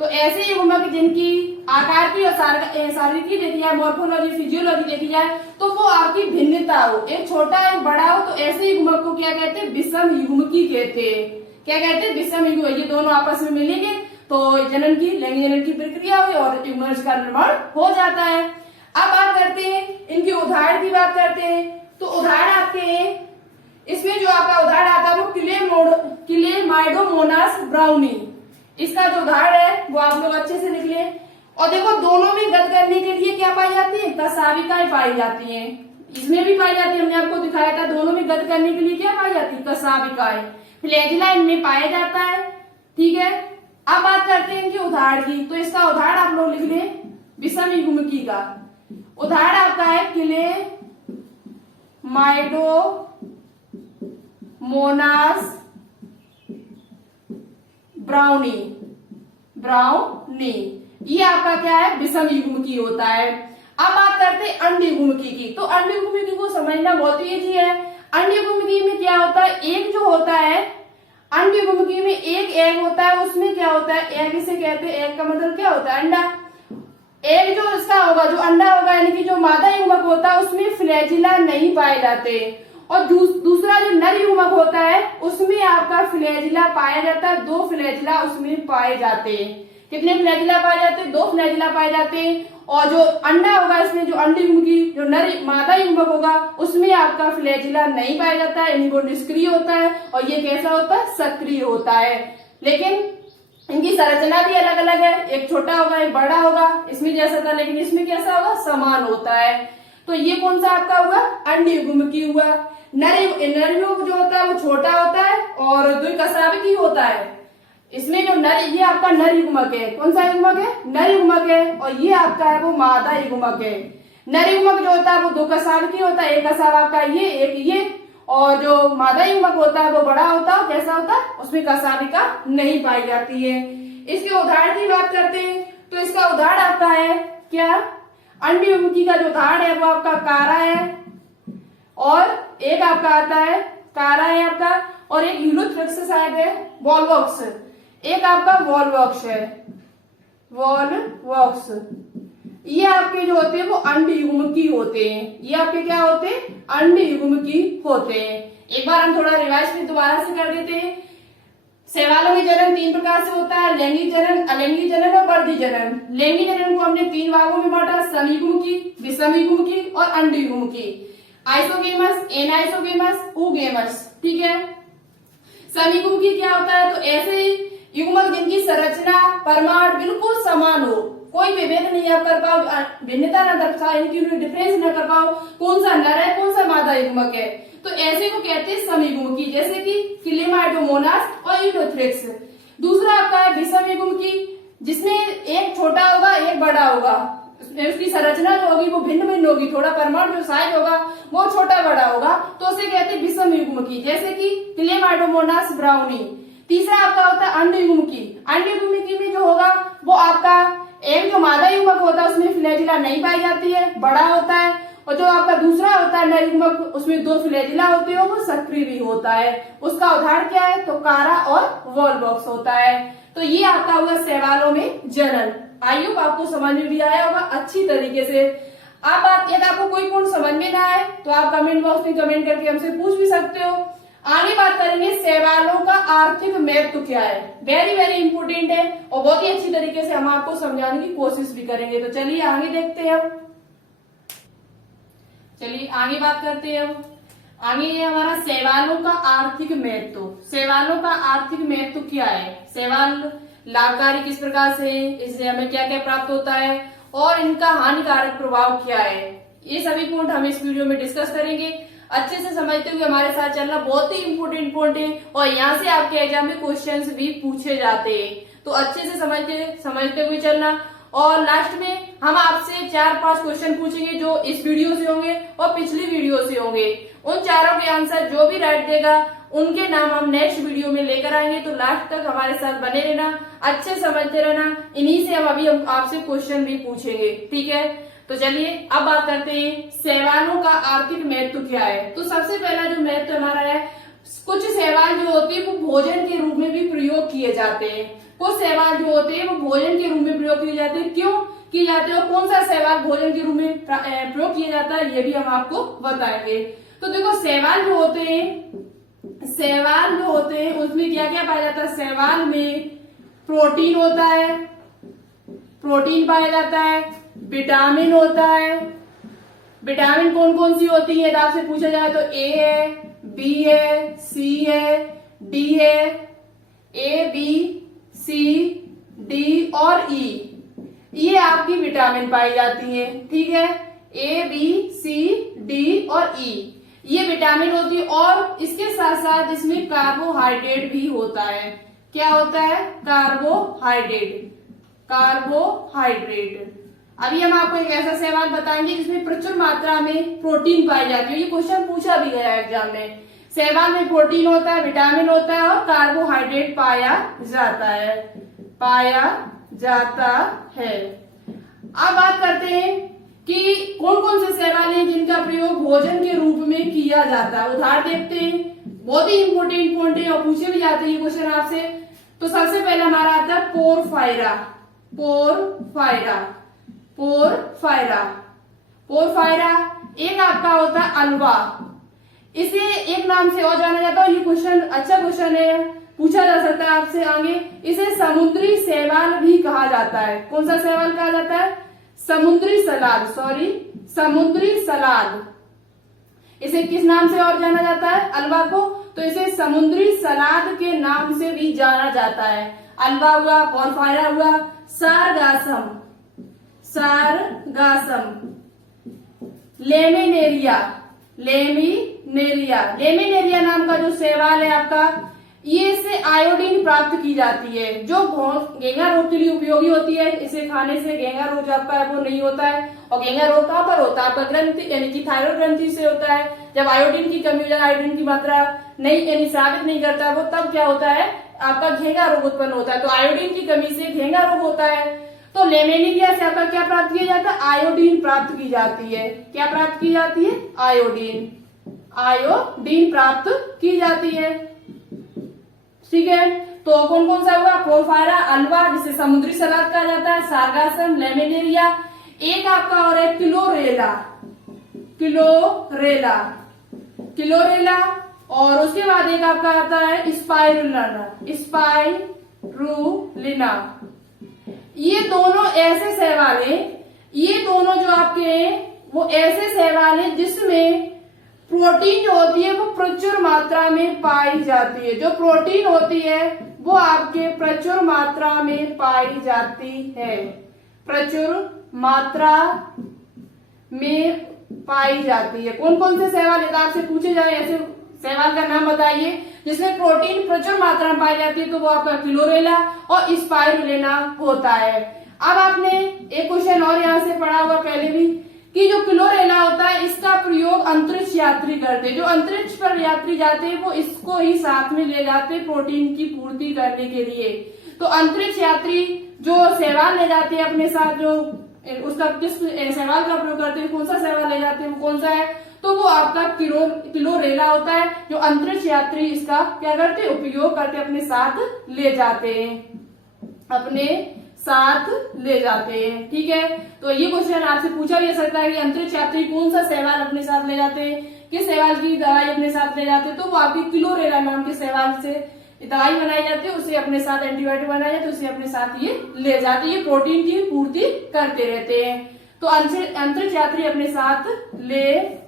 तो ऐसे युग्मक जिनकी आकार की और शारीरिकी देखी जाए, मॉर्फोलॉजी, फिजियोलॉजी देखी जाए, तो वो आपकी भिन्नता हो, एक छोटा एक बड़ा हो, तो ऐसे युग्मक को क्या कहते हैं, विषम युग्मकी कहते हैं। क्या कहते हैं, विषम युग्मक। ये दोनों आपस में मिलेंगे तो जनन की, लैंगिक जनन की प्रक्रिया हुई और युग्मनज का निर्माण हो जाता है। अब बात करते हैं इनके उदाहरण की बात करते हैं। तो उदाहरण आपके हैं, इसमें जो आपका उदाहरण आता है वो क्लेमाइडोमोनास ब्राउनी। इसका जो उदाहरण है वो आप लोग अच्छे से लिख लें। और देखो दोनों में गत करने के लिए क्या पाई जाती है, कसाविकाएं पाई जाती हैं। इसमें भी पाई जाती है, हमने आपको दिखाया था। दोनों में गत करने के लिए क्या पाई जाती है, कसाविकाएं। फ्लैजिला इनमें पाया जाता है। ठीक है, अब बात करते हैं इनके उदाहरण की। तो इसका उदाहरण आप लोग लिख लें विषम युग्मकी का। उदाहरण आपका है क्ले माइडो मोनास ब्राउनी। ये आपका क्या है, विषम युग्मकी होता है। अब बात करते हैं अंड युग्मकी की। तो अंड युग्मकी को समझना बहुत इजी है। अंड युग्मकी में क्या होता है, एक जो होता है अंड युग्मकी में एक एग होता है, उसमें क्या होता है, एग इसे कहते हैं। एग का मतलब क्या होता है, अंडा। एग जो इसका होगा, जो अंडा होगा, यानी कि जो मादा युग्मक होता है उसमें फ्लैजिला नहीं पाए जाते। और दूसरा जो नर युग्मक होता है उसमें आपका फ्लैजिला पाया जाता है। 2 फ्लैजिला उसमें पाए जाते हैं। कितने फ्लैजिला पाए जाते हैं, 2 फ्लैजिला पाए जाते हैं। और जो अंडा होगा इसमें, जो अंड युग्मकी जो नर मादा युग्मक होगा उसमें आपका फ्लैजिला नहीं पाया जाता है, यानी वो निष्क्रिय होता है। और ये कैसा होता है, सक्रिय होता है। लेकिन इनकी संरचना भी अलग अलग है, एक छोटा होगा एक बड़ा होगा। इसमें जैसा था, लेकिन इसमें कैसा होगा, समान होता है। तो ये कौन सा आपका हुआ, अंड युग्मकी हुआ। नर युग्मक जो होता है वो छोटा होता है और द्विकशावकी होता है। इसमें जो नर, ये आपका नर युग्मक है। कौन सा युग्मक है, नर युग्मक है। और ये आपका है वो मादा युग्मक है। नर युग्मक जो होता है वो 2 कशावकी होता है, एक कशाव आपका ये, एक ये। और जो मादा युग्मक होता है वो बड़ा होता है, कैसा होता है, उसमें कशाविका नहीं पाई जाती है। इसके उदाहरण की बात करते हैं तो इसका उदाहरण आता है क्या, अंड युग्मकी का जो उदाहरण है वो आपका कारा है, और एक आपका आता है कारा है आपका, और एक यूलोथ्रिक्स शायद है, वॉलवॉक्स। एक आपका वॉलवॉक्स है, वॉलवॉक्स। ये आपके जो होते हैं वो अंड युग्मकी होते हैं। ये आपके क्या होते हैं, अंड युग्मकी होते हैं। एक बार हम थोड़ा रिवाइज फिर दोबारा से कर देते हैं। शैवालों में जनन 3 प्रकार से होता है, लैंगिक जनन, अलैंगिक जनन और वर्धी जनन। लैंगिक जनन को हमने 3 भागों में बांटा, समयुग्मकी, विषम युग्मकी और अंड युग्मकी। Isogamous, anisogamous, oogamous. ठीक है। समयुग्मकी क्या होता है, तो ऐसे युग्मक जिनकी संरचना परमाणु बिल्कुल समान हो, कोई विभेद नहीं आप कर पाओ, भिन्नता न दर्शाओ, इनकी डिफरेंस न कर पाओ, कौन सा नर है कौन सा मादा युग्मक है, तो ऐसे को कहते हैं समयुग्मकी। जैसे कि क्लेमाइडोमोनास और यूलोथ्रिक्स। दूसरा आपका है विषम युग्मकी, जिसमें एक छोटा होगा एक बड़ा होगा, उसकी संरचना जो होगी वो भिन्न भिन्न होगी, थोड़ा परमाणु जो साइज होगा वो छोटा बड़ा होगा, तो उसे कहते हैं विषम युग्मकी। जैसे कि क्लेमाइडोमोनास ब्राउनी। तीसरा आपका होता है अंड युग्मकी। अंड युग्मकी में जो होगा वो आपका एक जो मादा युग्मक होता है उसमें फ्लैजिला नहीं पाई जाती है, बड़ा होता है। और जो आपका दूसरा होता है नर युग्मक, उसमें 2 फ्लैजिला होते हैं, वो सक्रिय भी होता है। उसका उदाहरण क्या है, तो कारा और वॉलवॉक्स होता है। तो ये आपका हुआ शैवालों में जनन। आई होप आपको समझ में भी आया होगा अच्छी तरीके से। आप यदि आपको कोई पॉइंट समझ में ना आए तो आप कमेंट बॉक्स में कमेंट करके हमसे पूछ भी सकते हो। आगे बात करेंगे शैवालों का आर्थिक महत्व क्या है। वेरी वेरी इंपोर्टेंट है और बहुत ही अच्छी तरीके से हम आपको समझाने की कोशिश भी करेंगे। तो चलिए आगे देखते हैं। अब चलिए आगे बात करते हैं। अब आगे है हमारा शैवालों का आर्थिक महत्व। शैवालों का आर्थिक महत्व क्या है, शैवाल लाभकारी किस प्रकार से, इससे हमें क्या क्या प्राप्त होता है और इनका हानिकारक प्रभाव क्या है, ये सभी पॉइंट हम इस वीडियो में डिस्कस करेंगे। अच्छे से समझते हुए हमारे साथ चलना बहुत ही इंपोर्टेंट पॉइंट है और यहाँ से आपके एग्जाम में क्वेश्चंस भी पूछे जाते हैं, तो अच्छे से समझते हुए चलना। और लास्ट में हम आपसे 4-5 क्वेश्चन पूछेंगे जो इस वीडियो से होंगे और पिछली वीडियो से होंगे। उन चारों के आंसर जो भी राइट देगा उनके नाम हम नेक्स्ट वीडियो में लेकर आएंगे। तो लास्ट तक हमारे साथ बने रहना, अच्छे समझते रहना। इन्हीं से हम अभी आपसे क्वेश्चन भी पूछेंगे, ठीक है। तो चलिए अब बात करते हैं शैवालों का आर्थिक महत्व क्या है। तो सबसे पहला जो महत्व हमारा है, कुछ शैवाल जो होते हैं वो भोजन के रूप में भी प्रयोग किए जाते हैं। कुछ शैवाल जो होते हैं वो भोजन के रूप में प्रयोग किए जाते हैं। क्यों किए जाते हैं और कौन सा शैवाल भोजन के रूप में प्रयोग किया जाता है ये भी हम आपको बताएंगे। तो देखो शैवाल जो होते हैं उसमें क्या क्या पाया जाता है। शैवाल में प्रोटीन होता है, प्रोटीन पाया जाता है, विटामिन होता है। विटामिन कौन कौन सी होती है आपसे पूछा जाए तो ए है, बी है, सी है, डी है। ए, बी, सी, डी और ई, ये आपकी विटामिन पाई जाती है, ठीक है। ए, बी, सी, डी और ई ये विटामिन होती है। और इसके साथ साथ इसमें कार्बोहाइड्रेट भी होता है, क्या होता है? कार्बोहाइड्रेट। कार्बोहाइड्रेट। अभी हम आपको एक ऐसा सवाल बताएंगे जिसमें प्रचुर मात्रा में प्रोटीन पाई जाती है। ये क्वेश्चन पूछा भी गया एग्जाम में। सवाल में प्रोटीन होता है, विटामिन होता है और कार्बोहाइड्रेट पाया जाता है। अब बात करते हैं कि कौन कौन से सवाल हैं जिनका प्रयोग भोजन के रूप में किया जाता है। उदाहरण देखते हैं, बहुत ही इंपोर्टेंट पॉइंट है और पूछे भी जाते हैं ये क्वेश्चन आपसे। तो सबसे पहला हमारा आता है पोरफायरा। एक आपका होता है अलवा। इसे एक नाम से और जाना जाता है। ये क्वेश्चन अच्छा क्वेश्चन है, पूछा जा सकता है आपसे आगे। इसे समुद्री शैवाल भी कहा जाता है। कौन सा शैवाल कहा जाता है? समुद्री सलाद। इसे किस नाम से और जाना जाता है अलवा को? तो इसे समुद्री सलाद के नाम से भी जाना जाता है। अलवा हुआ, पोरफायरा हुआ, सारगासम, लेमिनेरिया नाम का जो शैवाल है आपका, ये से आयोडीन प्राप्त की जाती है जो घेंघा रोग के लिए उपयोगी होती है। इसे खाने से घेंघा रोग जो आपका है वो नहीं होता है। और घेंघा रोग कहाँ पर होता है? आपका ग्रंथि यानी कि थायराइड ग्रंथि से होता है। जब आयोडीन की कमी हो जाए, आयोडीन की मात्रा नहीं यानी स्रावित नहीं करता वो, तब क्या होता है? आपका घेंघा रोग उत्पन्न होता है। तो आयोडीन की कमी से घेंघा रोग होता है। तो लेमिनेरिया से आपका क्या प्राप्त किया जाता है? आयोडीन प्राप्त की जाती है। क्या प्राप्त की जाती है? आयोडीन प्राप्त की जाती है। ठीक है, तो कौन कौन सा हुआ? पोरफायरा, अलवा जिसे समुद्री सलाद कहा जाता है, सारगासम, लेमिनेरिया। एक आपका और है क्लोरेला। और उसके बाद एक आपका आता है स्पाइरुलिना। ये दोनों ऐसे शैवाल हैं, ये दोनों जो आपके हैं वो ऐसे शैवाल हैं जिसमें प्रोटीन जो होती है वो प्रचुर मात्रा में पाई जाती है। जो प्रोटीन होती है वो आपके प्रचुर मात्रा में पाई जाती है। कौन कौन से शैवाल यदि आपसे पूछे जाए ऐसे शैवाल का नाम बताइए जिसमें प्रोटीन प्रचुर मात्रा में पाई जाती है, तो वो आपका क्लोरेला और स्पाइरुलिना होता है। अब आपने एक क्वेश्चन और यहाँ से पढ़ा हुआ पहले भी कि जो क्लोरेला होता है इसका प्रयोग अंतरिक्ष यात्री करते हैं। जो अंतरिक्ष पर यात्री जाते हैं वो इसको ही साथ में ले जाते हैं प्रोटीन की पूर्ति करने के लिए। तो अंतरिक्ष यात्री जो शैवाल ले जाते हैं अपने साथ, जो उसका किस शैवाल का प्रयोग करते हैं, कौन सा शैवाल ले जाते हैं, वो कौन सा है? तो वो आपका क्लोरेला होता है। जो अंतरिक्ष यात्री इसका क्या करते हैं? उपयोग करके अपने साथ ले जाते हैं। ठीक है, तो ये क्वेश्चन आपसे पूछा जा सकता है कि अंतरिक्ष यात्री कौन सा शैवाल अपने साथ ले जाते हैं, किस शैवाल की दवाई अपने साथ ले जाते हैं? तो वो आपकी क्लोरेला नाम के शैवाल से दवाई बनाई जाती है, उसे अपने साथ एंटीबायोटिक बनाई जाती है, उसे अपने साथ ये ले जाते हैं। ये प्रोटीन की पूर्ति करते रहते हैं। तो अंतरिक्ष यात्री अपने साथ ले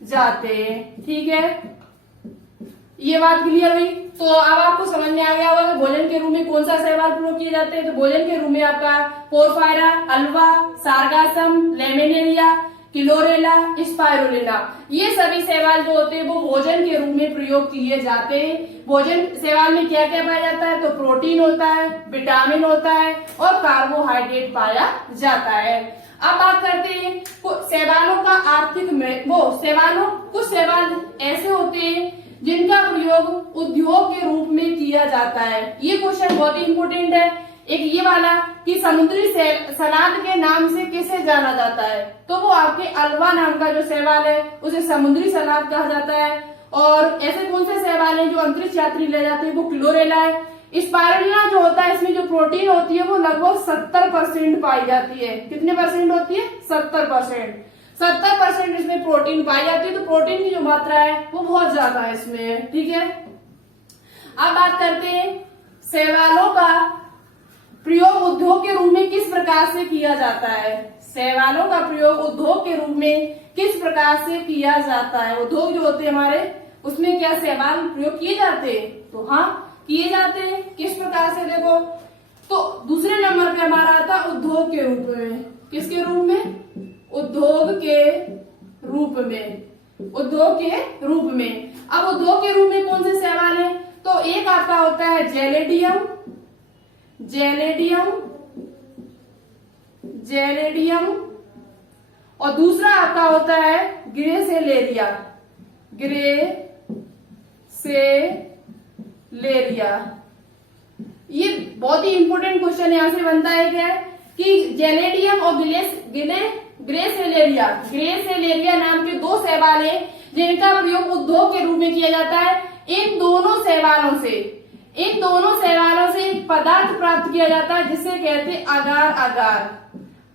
जाते हैं। ठीक है, ये बात क्लियर हुई। तो अब आपको समझ में आ गया होगा कि भोजन के रूप में कौन सा शैवाल प्रयोग किए जाते हैं। तो भोजन के रूप में आपका पोरफायरा, अलवा, सारगासम, लेमिनेरिया, क्लोरेला, स्पाइरुलिना, ये सभी शैवाल जो होते हैं वो भोजन के रूप में प्रयोग किए जाते हैं। भोजन शैवाल में क्या क्या पाया जाता है? तो प्रोटीन होता है, विटामिन होता है और कार्बोहाइड्रेट पाया जाता है। अब बात करते हैं शैवालों का आर्थिक कुछ शैवाल ऐसे होते हैं जिनका प्रयोग उद्योग के रूप में किया जाता है। ये क्वेश्चन बहुत ही इंपोर्टेंट है। एक ये वाला कि समुद्री सलाद के नाम से किसे जाना जाता है? तो वो आपके अलवा नाम का जो शैवाल है उसे समुद्री सलाद कहा जाता है। और ऐसे कौन से शैवाल हैं जो अंतरिक्ष यात्री ले जाते हैं? वो क्लोरेला है। स्पाइरुलिना जो होता है इसमें जो प्रोटीन होती है वो लगभग 70% पाई जाती है। कितने परसेंट होती है? 70% इसमें प्रोटीन पाई जाती है। तो प्रोटीन की जो मात्रा है वो बहुत ज्यादा है इसमें। ठीक है, अब बात करते हैं शैवालों का प्रयोग उद्योग के रूप में किस प्रकार से किया जाता है। शैवालों का प्रयोग उद्योग के रूप में किस प्रकार से किया जाता है? उद्योग जो होते हैं हमारे उसमें क्या शैवाल प्रयोग किए जाते हैं? तो हाँ, किए जाते हैं। किस प्रकार से? देखो, तो दूसरे नंबर पे हमारा आता उद्योग के रूप में। किसके रूप में? उद्योग के रूप में। अब उद्योग के रूप में कौन से शैवाल है? तो एक आपका होता है जेलेडियम, जेलेडियम, जेलेडियम, और दूसरा आपका होता है ग्रेसेलेरिया, ग्रेसेलेरिया। ये बहुत ही इंपॉर्टेंट क्वेश्चन यहां से बनता है क्या कि जेलेडियम और ग्रेसेलेरिया, ग्रेसेलेरिया नाम के दो शैवाल हैं जिनका प्रयोग उद्योग के रूप में किया जाता है। इन दोनों शैवालों से एक पदार्थ प्राप्त किया जाता है जिसे कहते हैं अगार अगार,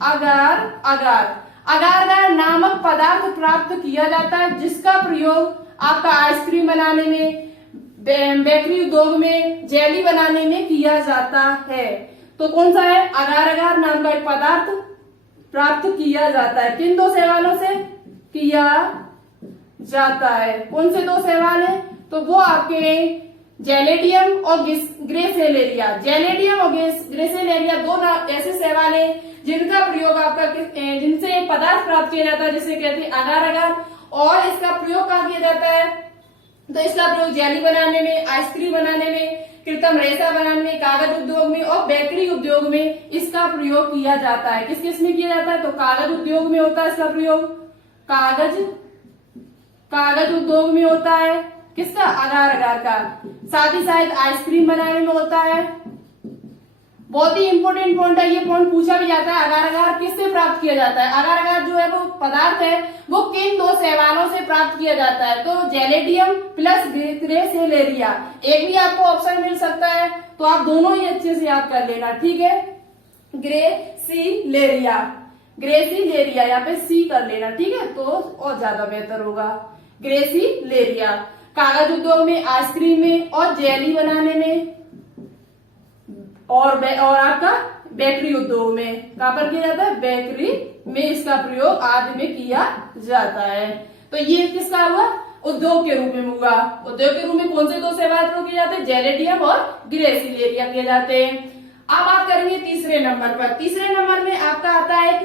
अगार अगार, अगार अगार नामक पदार्थ प्राप्त किया जाता है जिसका प्रयोग आपका आइसक्रीम बनाने में, बेकरी उद्योग में, जेली बनाने में किया जाता है। तो कौन सा है? अगार अगार नाम का एक पदार्थ प्राप्त किया जाता है। किन दो शैवालों से किया जाता है? कौन से दो शैवाल है? तो वो आपके जेलेडियम और ग्रेसेलेरिया, जेलेडियम और ग्रेसेलेरिया दो ऐसे शैवाल है जिनका प्रयोग आपका जिनसे पदार्थ प्राप्त किया जाता है जिसे कहते हैं अगार अगार। और इसका प्रयोग कहाँ किया जाता है? तो इसका प्रयोग जेली बनाने में, आइसक्रीम बनाने में, कृत्रिम रेशा बनाने में, कागज उद्योग में और बेकरी उद्योग में इसका प्रयोग किया जाता है। किस किस में किया जाता है? तो कागज उद्योग में होता है इसका प्रयोग, कागज उद्योग में होता है किसका? अगार अगार का। साथ ही साथ आइसक्रीम बनाने में होता है। बहुत ही इंपॉर्टेंट पॉइंट है, ये पॉइंट पूछा भी जाता है। अगार अगार किससे प्राप्त किया जाता है? अगार अगार जो है वो पदार्थ है वो किन दो शैवालों से प्राप्त किया जाता है? तो जेलेडियम प्लस ग्रेसेलेरिया। एक भी आपको ऑप्शन मिल सकता है तो आप दोनों ही अच्छे से याद कर लेना, ठीक है। ग्रेसिलेरिया, ग्रेसिलेरिया यहाँ पे सी कर लेना, ठीक है, तो और ज्यादा बेहतर होगा। ग्रेसिलेरिया कागज उद्योग में, आइसक्रीम में और जेली बनाने में और आपका बेकरी उद्योग में कहां पर किया जाता है? बेकरी में इसका प्रयोग आदि में किया जाता है। तो ये किसका हुआ? उद्योग के रूप में होगा। उद्योग के रूप में कौन से दो शैवाल प्रयोग किए जाते हैं? जेलेडियम और ग्रेसिलेरिया किए जाते हैं। अब बात करेंगे तीसरे नंबर पर। तीसरे नंबर में आपका आता है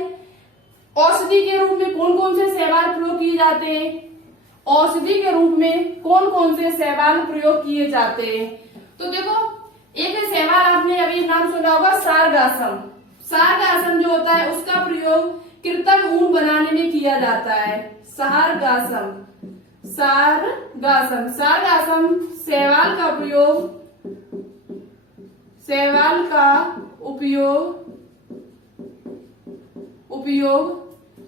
औषधि के रूप में कौन कौन से शैवाल प्रयोग किए जाते हैं? औषधि के रूप में कौन कौन से शैवाल प्रयोग किए जाते हैं? तो देखो, एक शैवाल आपने अभी नाम सुना होगा सारगासम। सारगासम जो होता है उसका प्रयोग कृत्रिम ऊन बनाने में किया जाता है। सारगासम, सारगासम, सारगासम शैवाल का उपयोग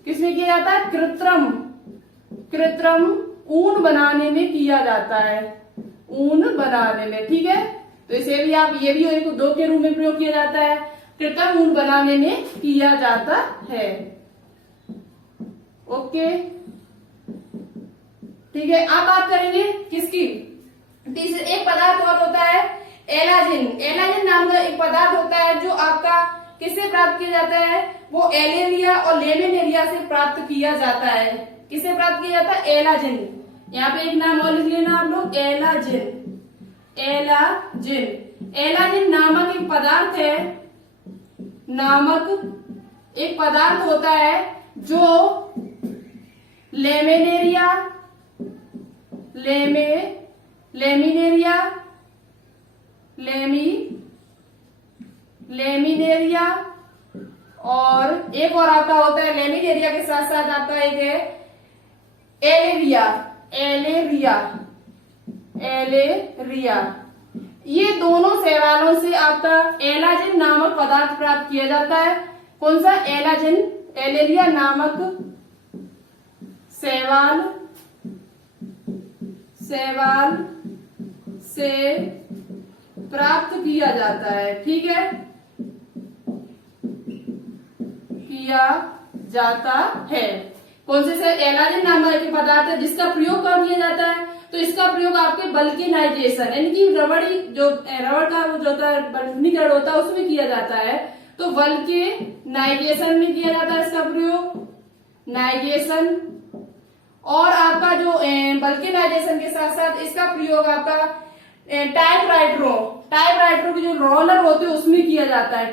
किसमें किया जाता है? कृत्रिम ऊन बनाने में किया जाता है, ऊन बनाने में, ठीक है। तो इसे भी आप, ये भी एक उद्योग के रूप में प्रयोग किया जाता है, कृत्रिम ऊन बनाने में किया जाता है। ओके, ठीक है। अब बात करेंगे किसकी? तीसरे एक पदार्थ और होता है एलाजिन। एलाजिन नाम का एक पदार्थ होता है जो आपका किससे प्राप्त किया जाता है? वो एलेरिया और लेमिनेरिया से प्राप्त किया जाता है। किससे प्राप्त किया जाता है? एलाजिन। यहाँ पे एक नाम और लिख लेना आप लोग, एलाजिन। एलाजिन, एलाजिन नामक एक पदार्थ है, नामक एक पदार्थ होता है जो लेमिनेरिया और एक और आपका होता है लेमिनेरिया के साथ साथ आपका एक है एलेरिया। ये दोनों शैवालों से आपका एलाजिन नामक पदार्थ प्राप्त किया जाता है। कौन सा? एलाजिन, एलेरिया नामक शैवाल से प्राप्त किया जाता है, ठीक है, किया जाता है। कौन से एलाजिन नामक एक पदार्थ है जिसका प्रयोग कब किया जाता है? तो इसका प्रयोग आपके वल्केनाइजेशन यानी कि रबड़ का जो वल्कनीकरण होता है उसमें किया जाता है। तो वल्केनाइजेशन में किया जाता है इसका प्रयोग, नाइजेशन। और आपका जो वल्केनाइजेशन के साथ साथ इसका प्रयोग आपका टाइपराइटरों के जो रोलर होते हैं उसमें किया जाता है।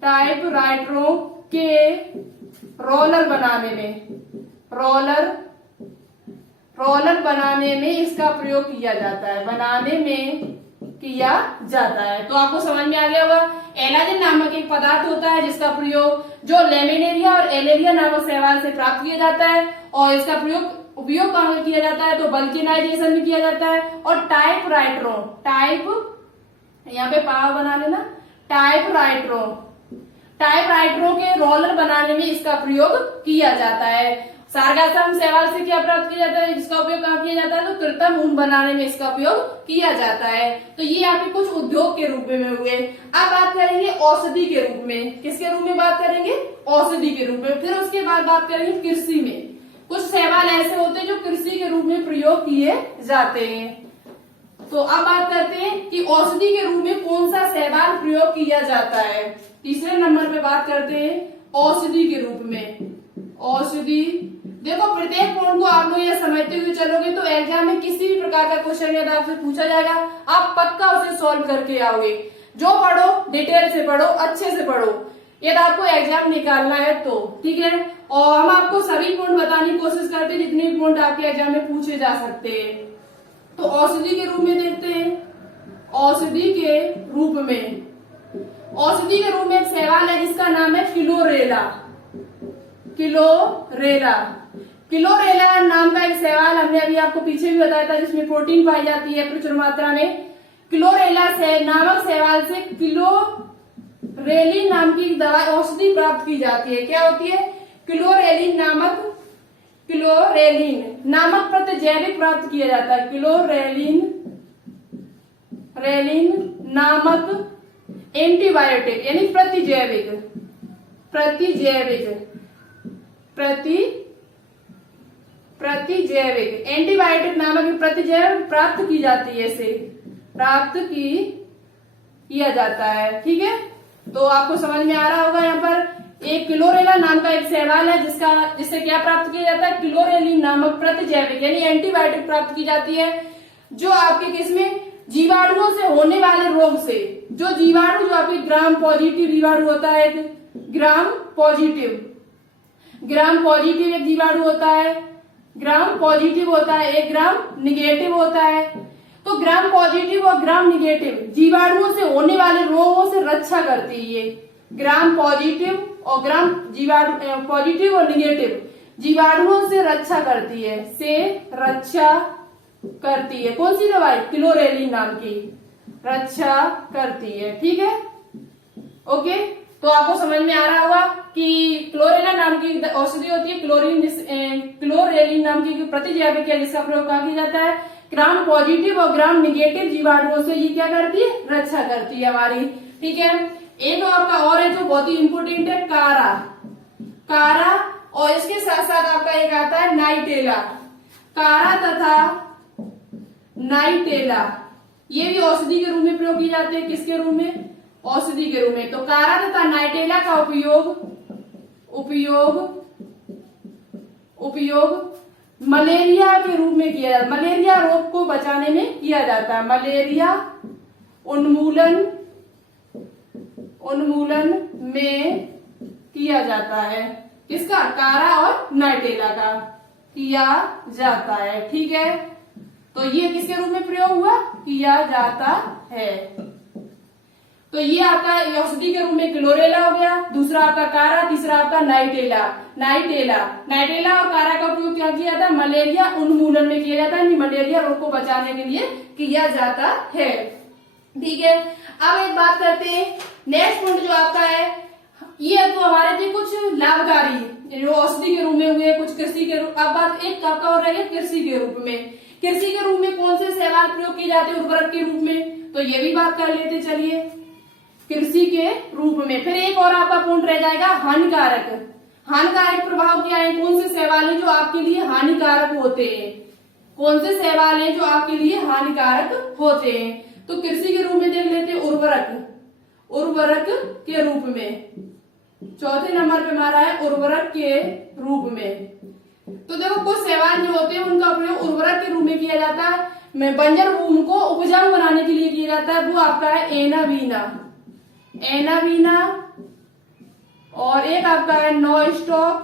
टाइपराइटरों के रोलर बनाने में, रोलर रोलर बनाने में इसका प्रयोग किया जाता है, बनाने में किया जाता है। तो आपको समझ में आ गया होगा। एलाजिन नामक एक पदार्थ होता है जिसका प्रयोग जो लेमिनेरिया और एलेरिया नामक शैवाल से प्राप्त किया जाता है, और इसका उपयोग कहाँ किया जाता है, तो वल्केनाइजेशन में किया जाता है। और टाइप यहाँ पे पाव बना लेना, टाइपराइटरों के रोलर बनाने में इसका प्रयोग किया जाता है। सारगासम शैवाल से क्या प्राप्त किया जाता है, जिसका उपयोग कहाँ किया जाता है, तो कृत्रिम ऊन बनाने में इसका उपयोग किया जाता है। तो ये यहाँ पे कुछ उद्योग के रूप में हुए। अब बात करेंगे औषधि के रूप में। किसके रूप में बात करेंगे, औषधि के रूप में। फिर उसके बाद बात करेंगे कृषि में। कुछ शैवाल ऐसे होते हैं जो कृषि के रूप में प्रयोग किए जाते हैं। तो अब बात करते हैं कि औषधि के रूप में कौन सा शैवाल प्रयोग किया जाता है। तीसरे नंबर पे बात करते हैं औषधि के रूप में। औषधि, देखो प्रत्येक पॉइंट को आप लोग ये समझते हुए चलोगे तो एग्जाम में किसी भी प्रकार का क्वेश्चन यदि आपसे पूछा जाएगा आप पक्का उसे सॉल्व करके आओगे। जो पढ़ो डिटेल से पढ़ो, अच्छे से पढ़ो, यदि आपको एग्जाम निकालना है तो ठीक है। और हम आपको सभी पॉइंट बताने की कोशिश करते हैं जितने भी पॉइंट आपके एग्जाम में पूछे जा सकते हैं। तो औषधि के रूप में देखते हैं। औषधि के रूप में एक शैवाल है जिसका नाम है क्लोरेला नाम का एक शैवाल हमने अभी आपको पीछे भी बताया था, जिसमें प्रोटीन पाई जाती है प्रचुर मात्रा में। क्लोरेला नामक शैवाल से क्लोरेलिन नाम की दवा औषधि प्राप्त की जाती है। क्या होती है, क्लोरेलिन नामक प्रतिजैविक प्राप्त किया जाता है। क्लोरेलिन नामक एंटीबायोटिक यानी प्रतिजैविक एंटीबायोटिक नामक प्रतिजैविक प्राप्त की जाती है, इसे किया जाता है। ठीक है, तो आपको समझ में आ रहा होगा। यहाँ पर एक क्लोरेला नाम का एक शैवाल है जिससे क्या प्राप्त किया जाता है, क्लोरेलिन नामक प्रतिजैविक यानी एंटीबायोटिक प्राप्त की जाती है, जो आपके किसमें, जीवाणुओं से होने वाले रोग से। जो आपके ग्राम पॉजिटिव जीवाणु होता है, ग्राम पॉजिटिव एक जीवाणु होता है, एक ग्राम निगेटिव होता है। तो ग्राम पॉजिटिव और ग्राम निगेटिव जीवाणुओं से होने वाले रोगों से रक्षा करती है। ये ग्राम पॉजिटिव और पॉजिटिव और निगेटिव जीवाणुओं से रक्षा करती है। कौन सी दवाई, क्लोरेलिन नाम की रक्षा करती है। ठीक है, ओके। तो आपको समझ में आ रहा होगा कि क्लोरेला नाम की औषधि होती है, क्लोरेलिन नाम की प्रतिजैविक है जिसका प्रयोग कहा किया जाता है ग्राम पॉजिटिव और ग्राम निगेटिव जीवाणुओं से। ये क्या करती है, रक्षा करती है हमारी। ठीक है, एक आपका और है जो बहुत ही इंपोर्टेंट है, कारा, और इसके साथ साथ आपका एक आता है नाइटेला। कारा तथा नाइटेला ये भी औषधि के रूप में प्रयोग किए जाते हैं। किसके रूप में, औषधि के रूप में। तो कारा तथा नाइटेला का उपयोग मलेरिया के रूप में किया जाता है, मलेरिया रोग को बचाने में किया जाता है। मलेरिया उन्मूलन में किया जाता है। किसका, कारा और नाइटेला का किया जाता है। ठीक है, तो ये किसके रूप में प्रयोग हुआ, किया जाता है। तो ये आपका औषधि के रूप में क्लोरेला हो गया, दूसरा आपका कारा, तीसरा आपका नाइटेला और कारा का उपयोग क्या किया जाता है, मलेरिया उन्मूलन में किया जाता है, मलेरिया रोग को बचाने के लिए किया जाता है। ठीक है, अब एक बात करते हैं, नेक्स्ट पॉइंट जो आपका है, ये तो हमारे थे कुछ लाभकारी जो औषधि के रूप में हुए, कुछ कृषि के रूप। अब बात एक आपका और रहेगा कृषि के रूप में। कृषि के रूप में कौन से शैवाल प्रयोग किए जाते हैं उर्वरक के रूप में, तो ये भी बात कर लेते चलिए कृषि के रूप में। फिर एक और आपका पॉइंट रह जाएगा हानिकारक प्रभाव क्या है, कौन से शैवाल है जो आपके लिए हानिकारक होते हैं, कौन से शैवाल है जो आपके लिए हानिकारक होते हैं। तो कृषि के रूप में देख लेते हैं उर्वरक के रूप में। चौथे नंबर पे हमारा है उर्वरक के रूप में। तो देखो कुछ शैवाल जो होते हैं उनका प्रयोग उर्वरक के रूप में किया जाता है, बंजर भूमि को उपजाऊ बनाने के लिए किया जाता है। वो आपका है एनावीना और एक आपका है नो स्टॉक।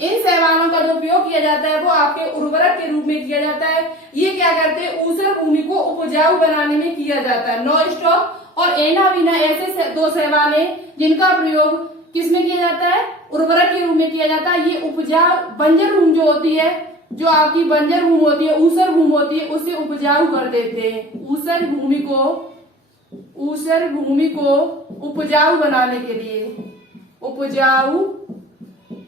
इन शैवालों का जो उपयोग किया जाता है वो आपके उर्वरक के रूप में किया जाता है। ये क्या करते हैं, ऊसर भूमि को उपजाऊ बनाने में किया जाता है। नॉस्टॉक और एनावीना ऐसे दो शैवाल हैं जिनका प्रयोग किसमें किया जाता है, उर्वरक के रूप में किया जाता है। ये उपजाऊ बंजर भूमि जो होती है, जो आपकी बंजर भूमि होती है, ऊसर भूमि होती है, उसे उपजाऊ कर देते हैं। ऊसर भूमि को उपजाऊ बनाने के लिए, उपजाऊ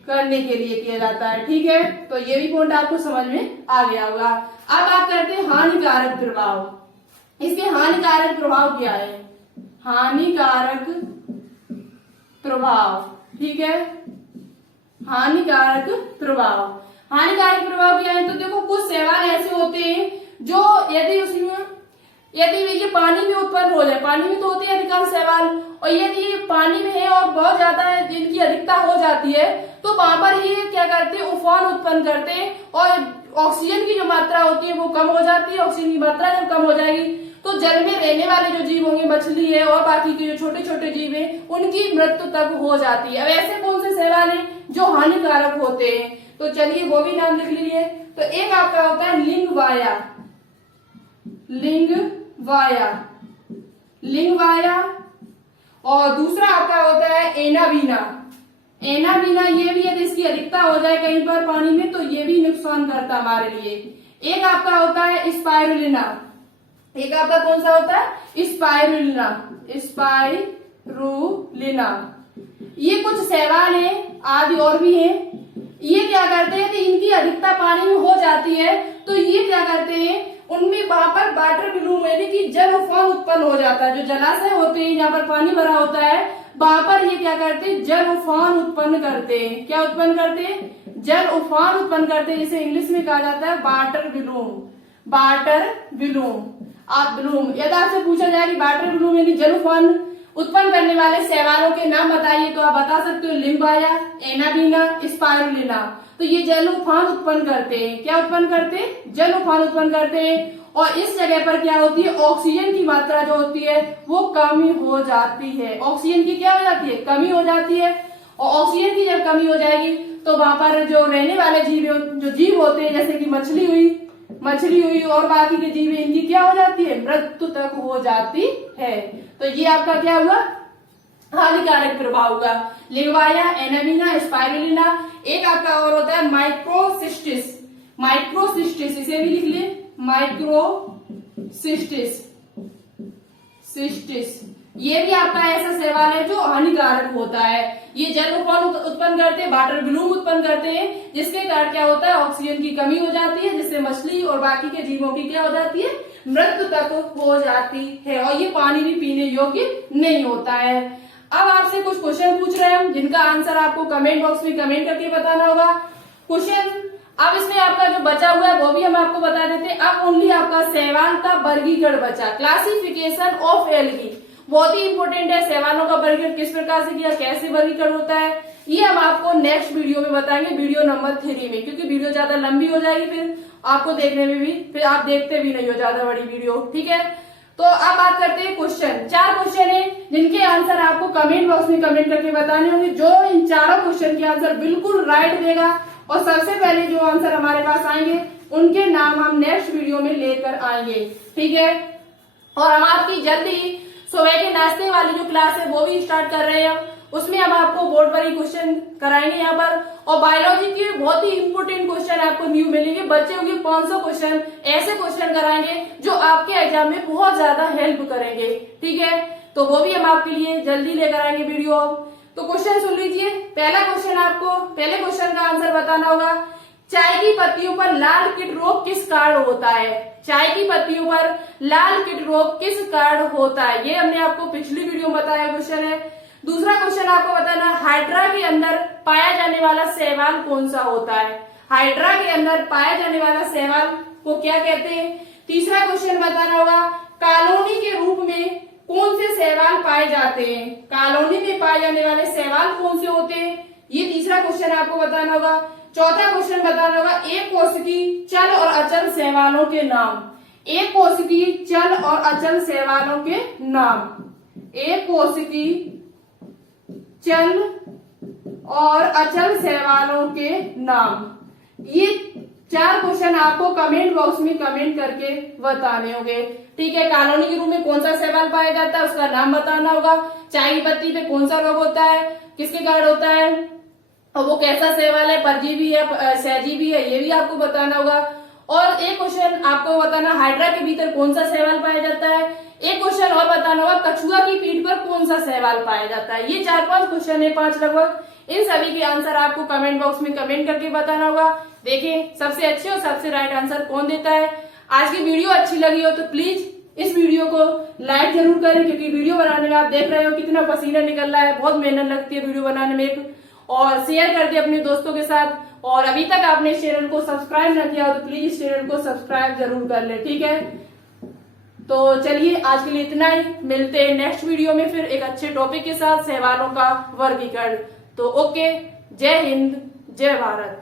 करने के लिए किया जाता है। ठीक है, तो ये भी पॉइंट आपको समझ में आ गया होगा। अब बात करते हैं हानिकारक प्रभाव। इसके हानिकारक प्रभाव क्या है, हानिकारक प्रभाव। ठीक है, हानिकारक प्रभाव, हानिकारक प्रभाव क्या है, तो देखो कुछ शैवाल ऐसे होते हैं जो यदि ये पानी में उत्पन्न हो जाए, पानी में तो होते हैं अधिकांश शैवाल, और यदि ये पानी में है और बहुत ज्यादा इनकी अधिकता हो जाती है तो वहां पर ये क्या करते हैं, उफान उत्पन्न करते हैं और ऑक्सीजन की जो मात्रा होती है वो कम हो जाती है। ऑक्सीजन की मात्रा जब कम हो जाएगी तो जल में रहने वाले जो जीव होंगे, मछली है और बाकी के जो छोटे छोटे जीव हैं, उनकी मृत्यु तक हो जाती है। अब ऐसे कौन से शैवाल हैं जो हानिकारक होते हैं, तो चलिए वो भी नाम लिख लीजिए। तो एक आपका होता है लिंगवाया, और दूसरा आपका होता है एनावीना। ये भी यदि इसकी अधिकता हो जाए कहीं पर पानी में तो ये भी नुकसान करता हमारे लिए। एक आपका होता है स्पाइरुलिना, एक आपका कौन सा होता है, स्पाइरुलिना। ये कुछ शैवाल है, आदि और भी है। ये क्या करते हैं कि इनकी अधिकता पानी में हो जाती है तो ये क्या करते हैं, उनमें वहां पर वाटर ब्लूम यानी कि जल उफान उत्पन्न हो जाता है। जो जलाशय होते हैं जहाँ पर पानी भरा होता है वहां पर ये क्या करते हैं, जल उफान उत्पन्न करते हैं। क्या उत्पन्न करते हैं, जल उफान उत्पन्न करते हैं, जिसे इंग्लिश में कहा जाता है वाटर ब्लूम। आप ब्लूम, यदि आपसे पूछा जाए कि वाटर ब्लूम यानी जल उफान उत्पन्न करने वाले शैवालों के नाम बताइए तो आप बता सकते हो लिंगवाया, एनावीना, स्पाइरुलिना। तो ये जल उफान उत्पन्न करते हैं। क्या उत्पन्न करते हैं, जल उफान उत्पन्न करते हैं। और इस जगह पर क्या होती है, ऑक्सीजन की मात्रा जो होती है वो कमी हो जाती है। ऑक्सीजन की क्या हो जाती है, कमी हो जाती है। और ऑक्सीजन की जब कमी हो जाएगी तो वहां पर जो रहने वाले जीव होते हैं, जैसे कि मछली हुई और बाकी के जीव, इनकी क्या हो जाती है, मृत्यु तक हो जाती है। तो ये आपका क्या हुआ, हानिकारक प्रभाव होगा। लिंगवाया, एनावीना, स्पाइरुलिना। एक आपका और होता है माइक्रोसिस्टिस, इसे भी लिख लिए, माइक्रोसिस्टिस। ये भी आपका ऐसा शैवाल है जो हानिकारक होता है। ये जल उफान उत्पन्न करते हैं, वाटर ब्लूम उत्पन्न करते हैं, जिसके कारण क्या होता है, ऑक्सीजन की कमी हो जाती है, जिससे मछली और बाकी के जीवों की क्या हो जाती है, मृत्यु तक हो जाती है। और ये पानी भी पीने योग्य नहीं होता है। अब आपसे कुछ क्वेश्चन पूछ रहे हैं जिनका आंसर आपको कमेंट बॉक्स में कमेंट करके बताना होगा। क्वेश्चन अब इसमें आपका जो बचा हुआ है वो भी हम आपको बता देते हैं। अब ओनली आपका शैवाल का वर्गीकरण बचा, क्लासिफिकेशन ऑफ एल्गी। बहुत ही इंपॉर्टेंट है, शैवालों का वर्गीकरण किस प्रकार से किया, कैसे वर्गीकरण होता है, ये हम आपको नेक्स्ट वीडियो में बताएंगे, वीडियो नंबर 3 में, क्योंकि वीडियो ज्यादा लंबी हो जाएगी, फिर आपको देखने में भी, फिर आप देखते भी नहीं हो ज्यादा बड़ी वीडियो। ठीक है, तो अब बात करते हैं क्वेश्चन। 4 क्वेश्चन है जिनके आंसर आपको कमेंट बॉक्स में कमेंट करके बताने होंगे। जो इन चारों क्वेश्चन के आंसर बिल्कुल राइट देगा और सबसे पहले जो आंसर हमारे पास आएंगे उनके नाम हम नेक्स्ट वीडियो में लेकर आएंगे। ठीक है, और हम आपकी जल्दी सुबह के नाश्ते वाली जो क्लास है वो भी स्टार्ट कर रहे हैं। उसमें हम आपको बोर्ड पर ही क्वेश्चन कराएंगे यहाँ पर, और बायोलॉजी के बहुत ही इंपोर्टेंट क्वेश्चन आपको न्यू मिलेंगे। बच्चों के 500 क्वेश्चन ऐसे क्वेश्चन कराएंगे जो आपके एग्जाम में बहुत ज्यादा हेल्प करेंगे। ठीक है, तो वो भी हम आपके लिए जल्दी लेकर आएंगे वीडियो। तो क्वेश्चन सुन लीजिए। पहला क्वेश्चन, आपको पहले क्वेश्चन का आंसर बताना होगा, चाय की पत्तियों पर लाल कीट रोग किस कारण होता है। चाय की पत्तियों पर लाल कीट रोग किस कारण होता है, ये हमने आपको पिछली वीडियो में बताया क्वेश्चन है। दूसरा क्वेश्चन आपको बताना, हाइड्रा के अंदर पाया जाने वाला शैवाल कौन सा होता है। हाइड्रा के अंदर पाया जाने वाला शैवाल को क्या कहते हैं। तीसरा क्वेश्चन बताना होगा, कॉलोनी के रूप में कौन से शैवाल पाए जाते हैं। कॉलोनी में पाए जाने वाले शैवाल कौन से होते हैं, ये तीसरा क्वेश्चन आपको बताना होगा। चौथा क्वेश्चन बताना होगा, एक कोशिकीय चल और अचल शैवालों के नाम। एक कोशिकीय चल और अचल शैवालों के नाम। एक कोशिकीय चल और अचल शैवालों के नाम। ये 4 क्वेश्चन आपको कमेंट बॉक्स में कमेंट करके बताने होंगे। ठीक है, कॉलोनी के रूप में कौन सा शैवाल पाया जाता है उसका नाम बताना होगा। चाय की पत्ती पे कौन सा रोग होता है, किसके कारण होता है, और वो कैसा शैवाल है, परजीवी है, सहजीवी है, ये भी आपको बताना होगा। और एक क्वेश्चन आपको बताना, हाइड्रा के भीतर कौन सा शैवाल पाया जाता है। एक क्वेश्चन और बताना होगा, कछुआ की पीठ पर कौन सा शैवाल पाया जाता है। ये 4-5 क्वेश्चन है, 5 लगभग। इन सभी के आंसर आपको कमेंट बॉक्स में कमेंट करके बताना होगा। देखें सबसे अच्छे और सबसे राइट आंसर कौन देता है। आज की वीडियो अच्छी लगी हो तो प्लीज इस वीडियो को लाइक जरूर करें, क्योंकि वीडियो बनाने में आप देख रहे हो कितना पसीना निकल रहा है, बहुत मेहनत लगती है वीडियो बनाने में। और शेयर कर दिए अपने दोस्तों के साथ। और अभी तक आपने इस चैनल को सब्सक्राइब न किया हो तो प्लीज इस चैनल को सब्सक्राइब जरूर कर ले। ठीक है, तो चलिए आज के लिए इतना ही। मिलते हैं नेक्स्ट वीडियो में फिर एक अच्छे टॉपिक के साथ, शैवालों का वर्गीकरण। तो ओके, जय हिंद, जय भारत।